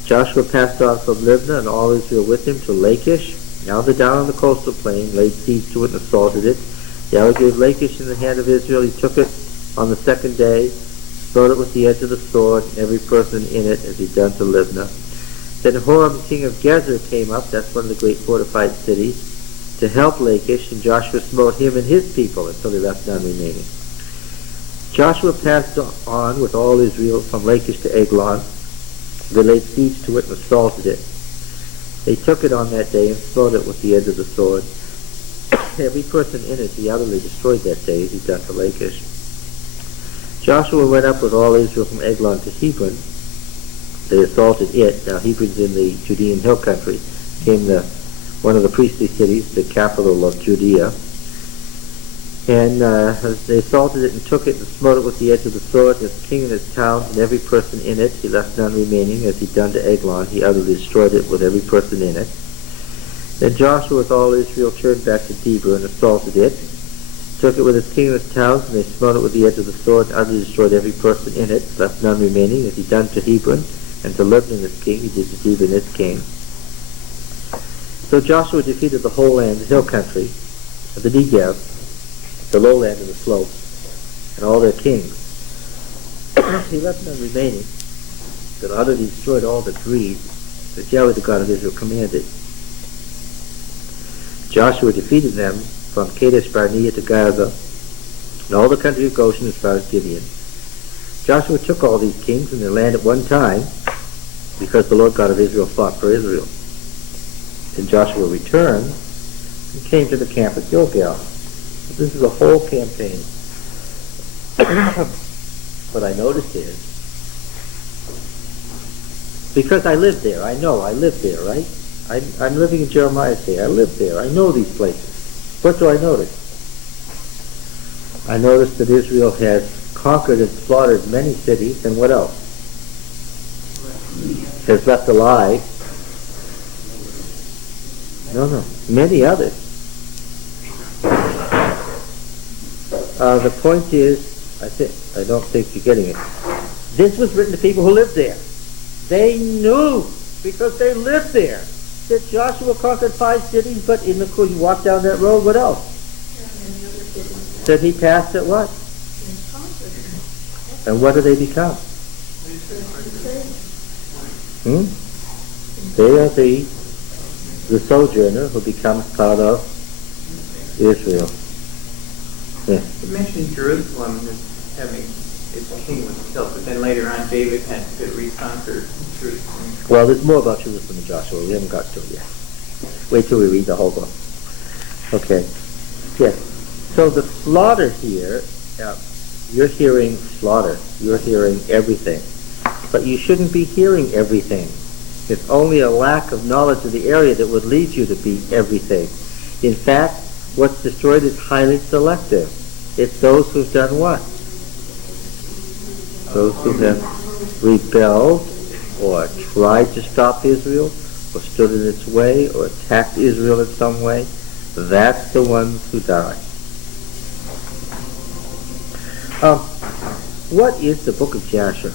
Joshua passed on from Libnah, and all Israel with him, to Lachish. Now they're down on the coastal plain, laid siege to it and assaulted it. Yahweh gave Lachish in the hand of Israel. He took it on the 2nd day, smote it with the edge of the sword, and every person in it as he done to Libnah. Then Horam, king of Gezer, came up, that's one of the great fortified cities, to help Lachish, and Joshua smote him and his people until they left none remaining. Joshua passed on with all Israel from Lachish to Eglon. They laid siege to it and assaulted it. They took it on that day and smote it with the edge of the sword. Every person in it he utterly destroyed that day as he done to Lachish. Joshua went up with all Israel from Eglon to Hebron. They assaulted it. Now Hebron's in the Judean hill country. Became one of the priestly cities, the capital of Judea. And they assaulted it and took it and smote it with the edge of the sword, and its king and its towns and every person in it. He left none remaining, as he done to Eglon. He utterly destroyed it with every person in it. Then Joshua with all Israel turned back to Debir and assaulted it, took it with its king and its towns, and they smote it with the edge of the sword, and utterly destroyed every person in it, left none remaining, as he done to Hebron, and to Libnah and its king. He did to Debir and its king. So Joshua defeated the whole land, the hill country, the Negev, the lowland and the slopes, and all their kings. He left none remaining, but utterly destroyed all the greed that Yahweh the God of Israel commanded. Joshua defeated them from Kadesh Barnea to Gaza, and all the country of Goshen as far as Gibeon. Joshua took all these kings and their land at one time, because the Lord God of Israel fought for Israel. Then Joshua returned and came to the camp at Gilgal. This is a whole campaign. What I noticed is, because I lived there, I lived there, right? I'm living in Jeremiah's day. I lived there. I know these places. What do I notice? I noticed that Israel has conquered and slaughtered many cities, and what else? Has left alive. No, many others. The point is, I don't think you're getting it. This was written to people who lived there. They knew, because they lived there, that Joshua conquered 5 cities, but in the course you walk down that road, what else? That he passed at what? And what do they become? They are the sojourner who becomes part of Israel. Yeah. You mentioned Jerusalem as having its king was killed, but then later on David had to reconquer Jerusalem. Well, there's more about Jerusalem and Joshua. We haven't got to it yet. Wait till we read the whole book. Okay. Yes. So the slaughter here, you're hearing slaughter. You're hearing everything. But you shouldn't be hearing everything. It's only a lack of knowledge of the area that would lead you to be everything. In fact, what's destroyed is highly selective. It's those who've done what? Those who have rebelled or tried to stop Israel or stood in its way or attacked Israel in some way. That's the ones who die. What is the book of Jasher? It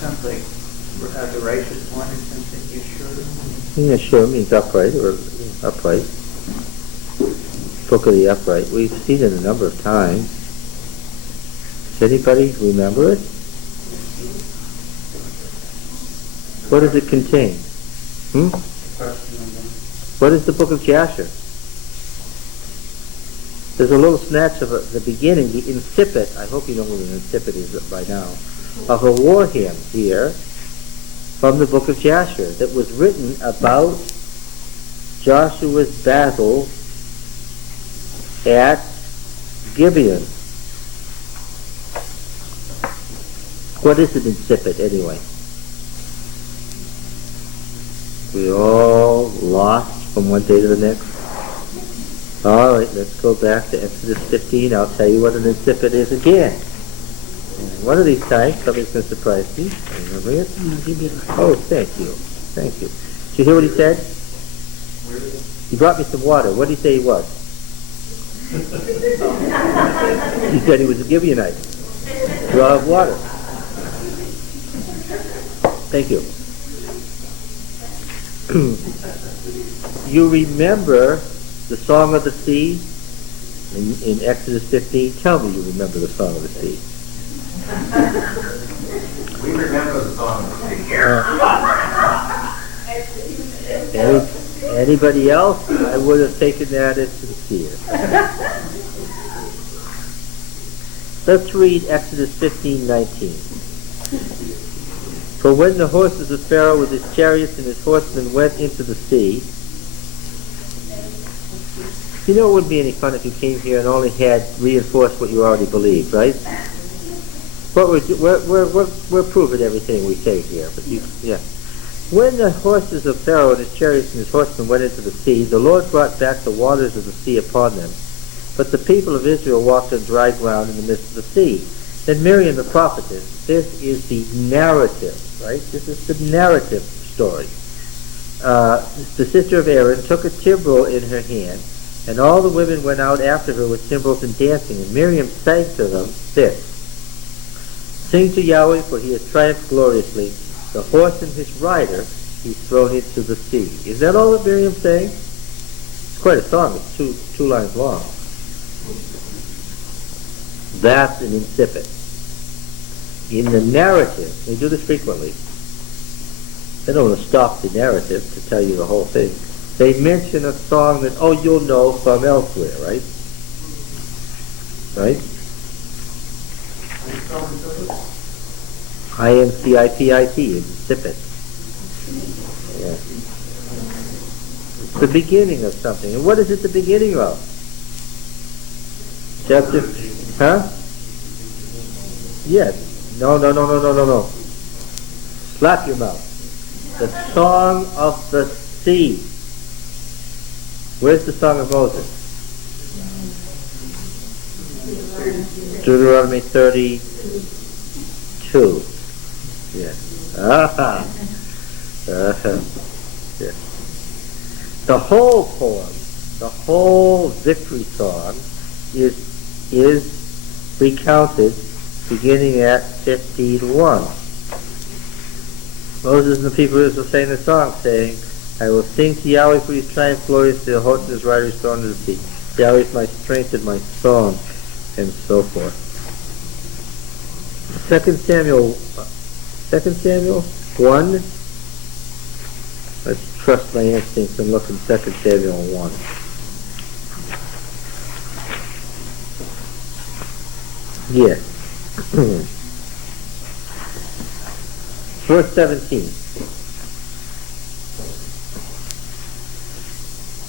sounds like the righteous one or something, you sure? Yeah, sure, means upright or upright. Book of the upright. We've seen it a number of times. Does anybody remember it? What does it contain? What is the book of Jasher? There's a little snatch of the beginning, the incipit, I hope you know what an incipit is by now, of a war hymn here from the book of Jasher that was written about Joshua's battle at Gibeon. What is an incipit anyway? We all lost from one day to the next. All right, let's go back to Exodus 15. I'll tell you what an incipit is again. And one of these times, somebody's going to surprise me. Remember it? Oh, thank you. Thank you. Did you hear what he said? He brought me some water. What did he say he was? He said he was a Gibeonite. Draw of water. Thank you. You remember the Song of the Sea in Exodus 15? Tell me you remember the Song of the Sea. We remember the song of the sea. Anybody else? I would have taken that as sincere. Let's read Exodus 15:19. For when the horses of Pharaoh with his chariots and his horsemen went into the sea, you know it wouldn't be any fun if you came here and only had reinforced what you already believed, right? But we're proving everything we say here. But yeah. When the horses of Pharaoh and his chariots and his horsemen went into the sea, the Lord brought back the waters of the sea upon them. But the people of Israel walked on dry ground in the midst of the sea. Then Miriam the prophetess, this is the narrative, right? This is the narrative story. The sister of Aaron took a timbrel in her hand, and all the women went out after her with timbrels and dancing. And Miriam sang to them this: Sing to Yahweh, for he has triumphed gloriously. The horse and his rider he's thrown into the sea. Is that all that Miriam's saying? It's quite a song. It's two lines long. That's an incipit. In the narrative, they do this frequently. They don't want to stop the narrative to tell you the whole thing. They mention a song that, you'll know from elsewhere, right? Right? INCIPIT, incipit. Yeah. It's the beginning of something. And what is it the beginning of? Chapter... Huh? Yes. No. Slap your mouth. The Song of the Sea. Where's the Song of Moses? Deuteronomy 32. Yes. Yes. The whole poem, the whole victory song is recounted beginning at 15:1. Moses and the people of Israel sang the song, saying, I will sing to Yahweh for his triumph glorious, to the horse and his riders thrown into the sea. Yahweh is my strength and my song, and so forth. 2 Samuel 1. Let's trust my instincts and look in 2 Samuel 1. Yes. Verse 17.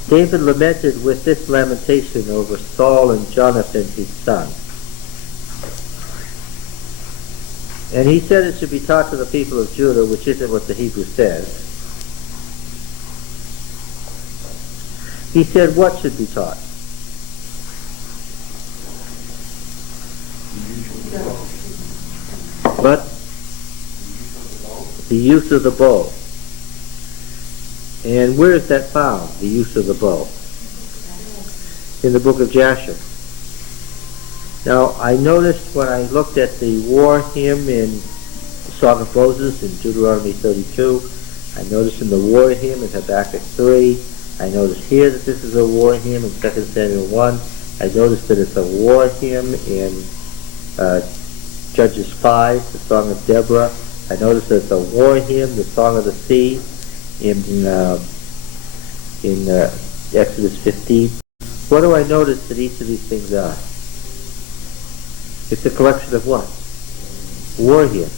David lamented with this lamentation over Saul and Jonathan his son. And he said it should be taught to the people of Judah, which isn't what the Hebrew says. He said what should be taught? But the use of the bow. And where is that found, the use of the bow? in the book of Jasher. Now, I noticed when I looked at the war hymn in the Song of Moses in Deuteronomy 32, I noticed in the war hymn in Habakkuk 3, I noticed here that this is a war hymn in 2 Samuel 1, I noticed that it's a war hymn in Judges 5, the Song of Deborah. I noticed that it's a war hymn, the Song of the Sea, in Exodus 15. What do I notice that each of these things are? It's a collection of what? War hymns.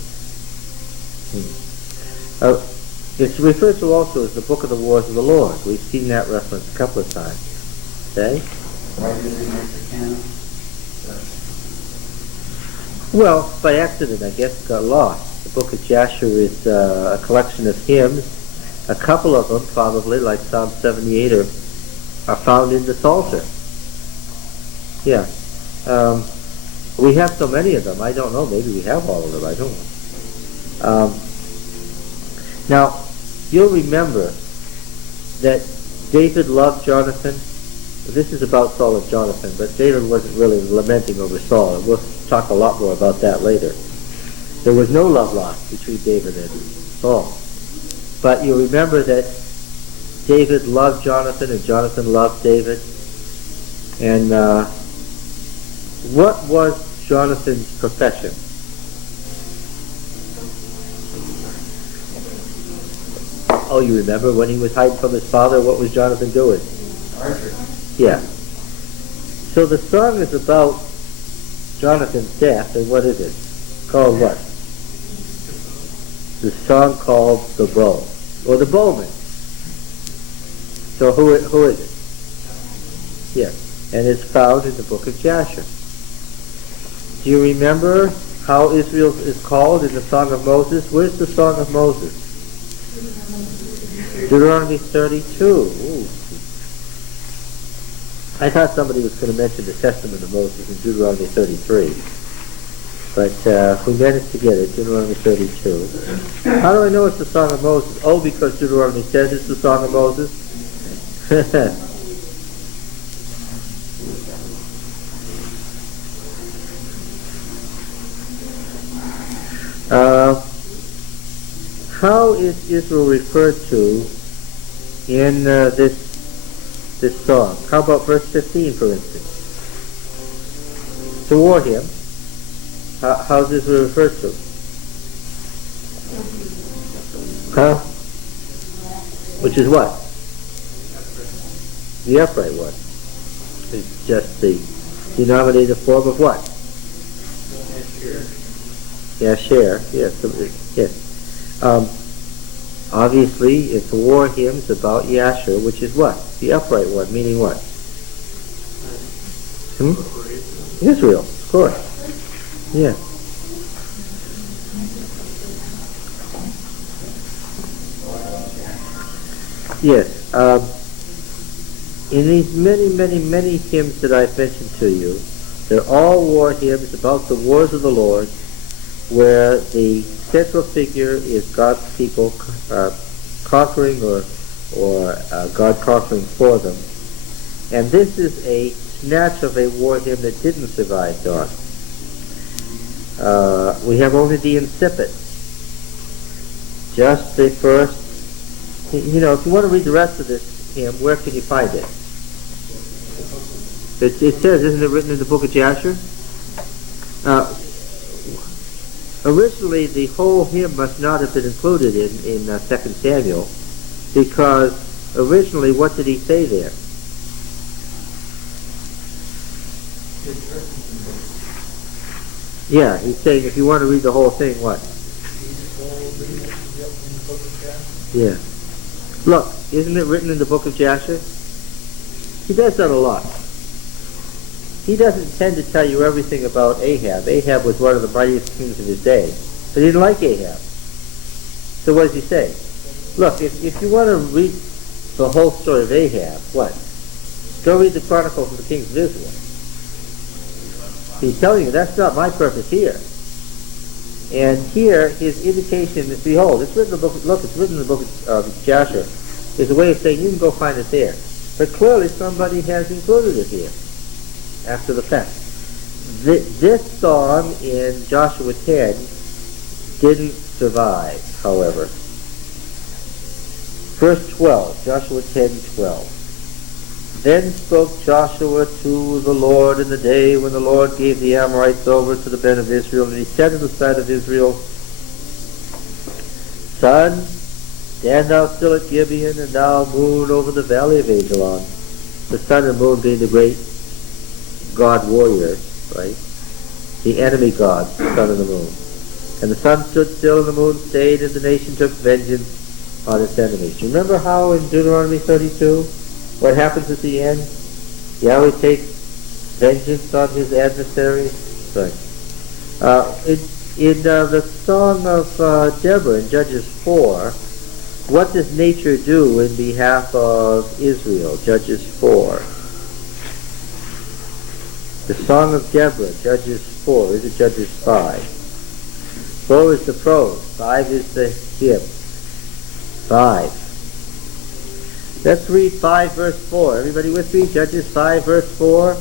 It's referred to also as the Book of the Wars of the Lord. We've seen that reference a couple of times. Okay? Why did they make the canon? Well, by accident, I guess it got lost. The book of Jasher is a collection of hymns. A couple of them, probably, like Psalm 78, are found in the Psalter. Yeah. We have so many of them. I don't know. Maybe we have all of them. I don't know. Now, you'll remember that David loved Jonathan. This is about Saul and Jonathan, but David wasn't really lamenting over Saul. And we'll talk a lot more about that later. There was no love lost between David and Saul. But you remember that David loved Jonathan and Jonathan loved David. And what was Jonathan's profession? Oh, you remember when he was hiding from his father, what was Jonathan doing? Archer. Yeah. So the song is about Jonathan's death, and what is it? Called what? The song called The Bow, or The Bowman. So who is it? Yes. And it's found in the book of Jasher. Do you remember how Israel is called in the Song of Moses? Where's the Song of Moses? Deuteronomy 32. Ooh. I thought somebody was going to mention the Testament of Moses in Deuteronomy 33. But we managed to get it, Deuteronomy 32. How do I know it's the Song of Moses? Oh, because Deuteronomy says it's the Song of Moses? How is Israel referred to in this song? How about verse 15, for instance? To war hymn. How's Israel referred to? Huh? Which is what? The upright one. It's just the denominative form of what? Yasher. Yes. Yes. Obviously, it's war hymns about Yasher, which is what? The upright one, meaning what? Israel, of course. Yeah. Yes. In these many hymns that I've mentioned to you, they're all war hymns about the wars of the Lord, where the central figure is God's people conquering or God conquering for them. And this is a snatch of a war hymn that didn't survive Dawn. We have only the incipit. Just the first, if you want to read the rest of this hymn, where can you find it? It says, isn't it written in the book of Jasher? Originally, the whole hymn must not have been included in 2 Samuel, because originally, what did he say there? Yeah, he's saying if you want to read the whole thing, what? Yeah. Look, isn't it written in the book of Jasher? He does that a lot. He doesn't tend to tell you everything about Ahab. Ahab was one of the mightiest kings of his day. But he didn't like Ahab. So what does he say? Look, if you want to read the whole story of Ahab, what? Go read the Chronicles of the Kings of Israel. He's telling you, that's not my purpose here. And here, his indication is, behold, it's written in the book, look, it's written in the book of Jasher. There's a way of saying, you can go find it there. But clearly somebody has included it here after the fact. This song in Joshua 10 didn't survive, however. Verse 12, Joshua 10:12. Then spoke Joshua to the Lord in the day when the Lord gave the Amorites over to the men of Israel, and he said to the son of Israel, Sun, stand thou still at Gibeon, and thou moon over the valley of Ajalon. The sun and moon being the great god warriors, right? The enemy gods, the sun and the moon. And the sun stood still and the moon stayed, and the nation took vengeance on its enemies. Remember how in Deuteronomy 32, what happens at the end? Yahweh takes vengeance on his adversaries. Right. In the Song of Deborah in Judges 4, what does nature do in behalf of Israel? Judges 4. The Song of Deborah, Judges 4. Is it Judges 5? 4 is the prose. 5 is the hymn. 5. Let's read 5 verse 4. Everybody with me? Judges 5 verse 4.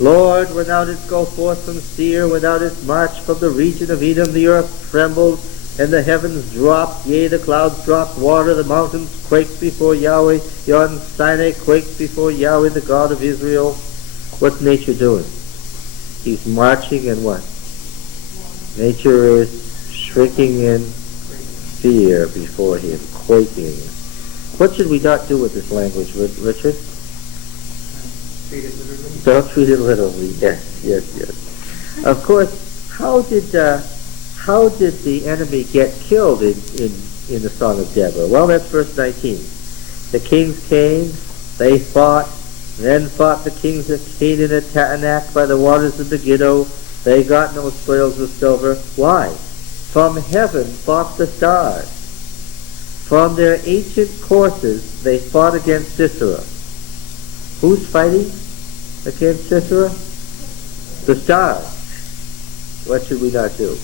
Lord, when thou didst go forth from Seir, when thou didst march from the region of Edom, the earth trembled, and the heavens dropped, yea, the clouds dropped water, the mountains quaked before Yahweh, yon Sinai quaked before Yahweh, the God of Israel. What's nature doing? He's marching and what? Nature is shrinking in fear before him, quaking. What should we not do with this language, Richard? Treat it literally. Don't treat it literally. Yes. Of course, how did the enemy get killed in the Song of Deborah? Well, that's verse 19. The kings came, they fought, then fought the kings of Canaan at Taanach by the waters of Megiddo. They got no spoils of silver. Why? From heaven fought the stars. From their ancient courses they fought against Sisera. Who's fighting against Sisera? The stars. What should we not do?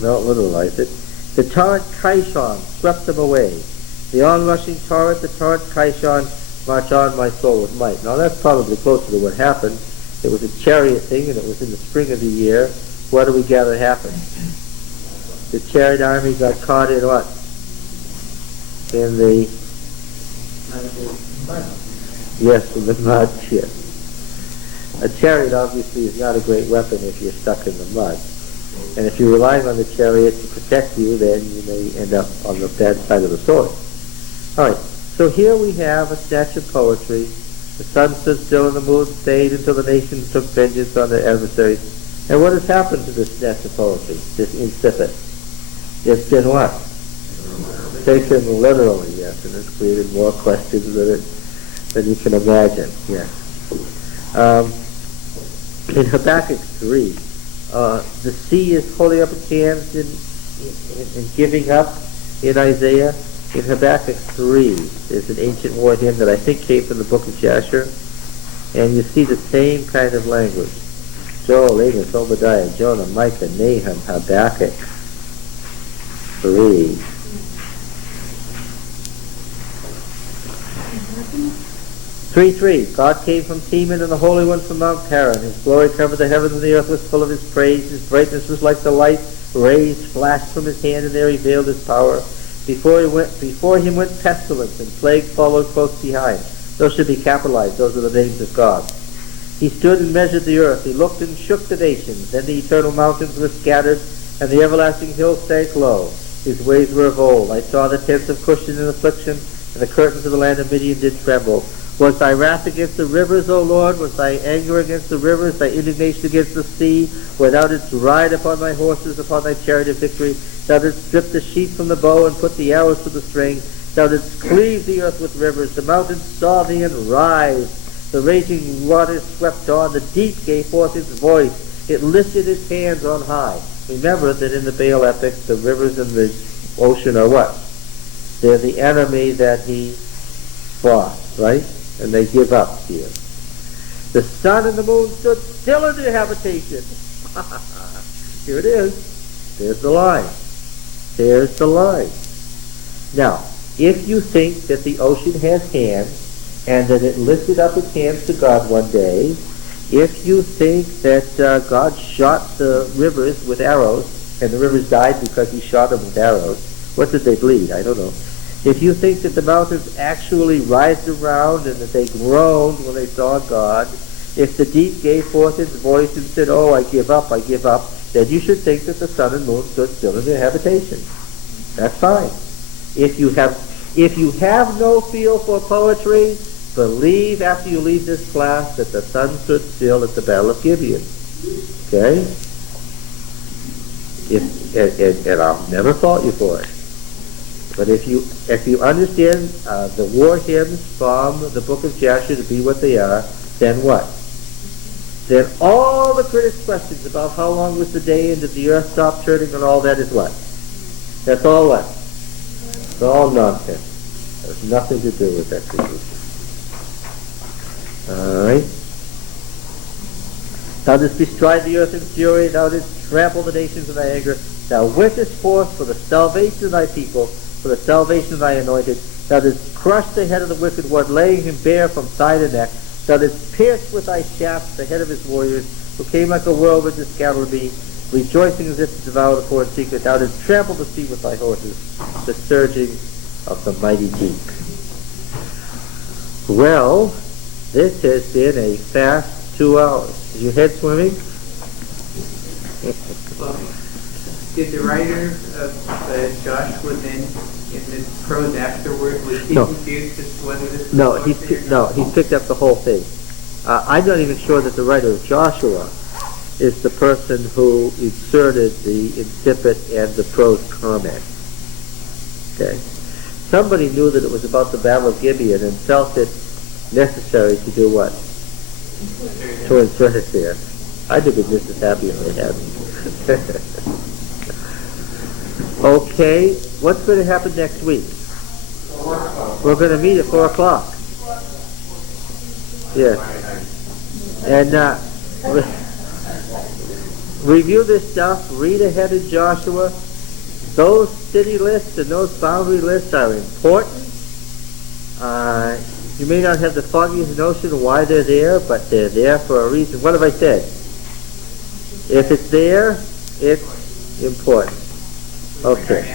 Don't literalize it. The torrent Kishon swept them away. The onrushing torrent, the torrent Kishon, march on my soul with might. Now that's probably closer to what happened. It was a chariot thing, and it was in the spring of the year. What do we gather happened? The chariot army got caught in what? In the... Yes, in the mud, yes. A chariot obviously is not a great weapon if you're stuck in the mud. And if you're relying on the chariot to protect you, then you may end up on the bad side of the sword. All right, so here we have a snatch of poetry. The sun stood still and the moon stayed until the nations took vengeance on their adversaries. And what has happened to this snatch of poetry, this incipit? It's been what? Taken literally, yes, and it's created more questions than you can imagine, yes. In Habakkuk 3, the sea is holding up its hands in giving up in Isaiah. In Habakkuk 3, there's an ancient war hymn that I think came from the book of Jasher, and you see the same kind of language. Joel, Amos, Obadiah, Jonah, Micah, Nahum, Habakkuk 3. 3:3. God came from Teman and the Holy One from Mount Paran. His glory covered the heavens and the earth was full of his praise. His brightness was like the light. Rays flashed from his hand and there he veiled his power. Before him went pestilence and plague followed close behind. Those should be capitalized. Those are the names of God. He stood and measured the earth. He looked and shook the nations. Then the eternal mountains were scattered and the everlasting hills sank low. His ways were of old. I saw the tents of Cushan in affliction, and the curtains of the land of Midian did tremble. Was thy wrath against the rivers, O Lord? Was thy anger against the rivers, thy indignation against the sea? Where thou didst ride upon thy horses, upon thy chariot of victory? Thou didst strip the sheep from the bow and put the arrows to the string. Thou didst cleave the earth with rivers. The mountains saw thee and writhed. The raging waters swept on. The deep gave forth its voice. It lifted its hands on high. Remember that in the Baal epic, the rivers and the ocean are what? They're the enemy that he fought, right? And they give up here. The sun and the moon stood still in their habitation. Here it is. There's the line. There's the line. Now, if you think that the ocean has hands, and that it lifted up its hands to God one day, if you think that God shot the rivers with arrows, and the rivers died because he shot them with arrows, what did they bleed? I don't know. If you think that the mountains actually writhed around and that they groaned when they saw God, if the deep gave forth its voice and said, oh, I give up, then you should think that the sun and moon stood still in their habitation. That's fine. If you have no feel for poetry, believe after you leave this class that the sun stood still at the Battle of Gibeon. Okay? And I'll never fault you for it. But if you understand the war hymns from the book of Joshua to be what they are, then what? Then all the critics' questions about how long was the day and did the earth stop turning and all that is what? That's all what? It's all nonsense. There's nothing to do with exegesis. Alright? Thou didst bestride the earth in fury, thou didst trample the nations in thy anger, thou wentest forth for the salvation of thy people, for the salvation of thy anointed, thou didst crush the head of the wicked one, laying him bare from thigh to neck, thou didst pierce with thy shaft the head of his warriors, who came like a whirlwind to scatter me, rejoicing as if to devour the poor in secret, thou didst trample the sea with thy horses, the surging of the mighty deep. Well, this has been a fast 2 hours. Is your head swimming? Well, did the writer of Joshua then, in this prose afterward, was he No. confused as to whether this was No, poetry or not? he's picked up the whole thing. I'm not even sure that the writer of Joshua is the person who inserted the incipit and the prose comment. Okay. Somebody knew that it was about the Battle of Gibeon and felt it necessary to do what? To insert it there. I'd have been just as happy if they hadn't. Okay, what's going to happen next week? We're going to meet at 4 o'clock. Yes. And review this stuff, read ahead in Joshua. Those city lists and those boundary lists are important. You may not have the foggiest notion of why they're there, but they're there for a reason. What have I said? If it's there, it's important. Okay.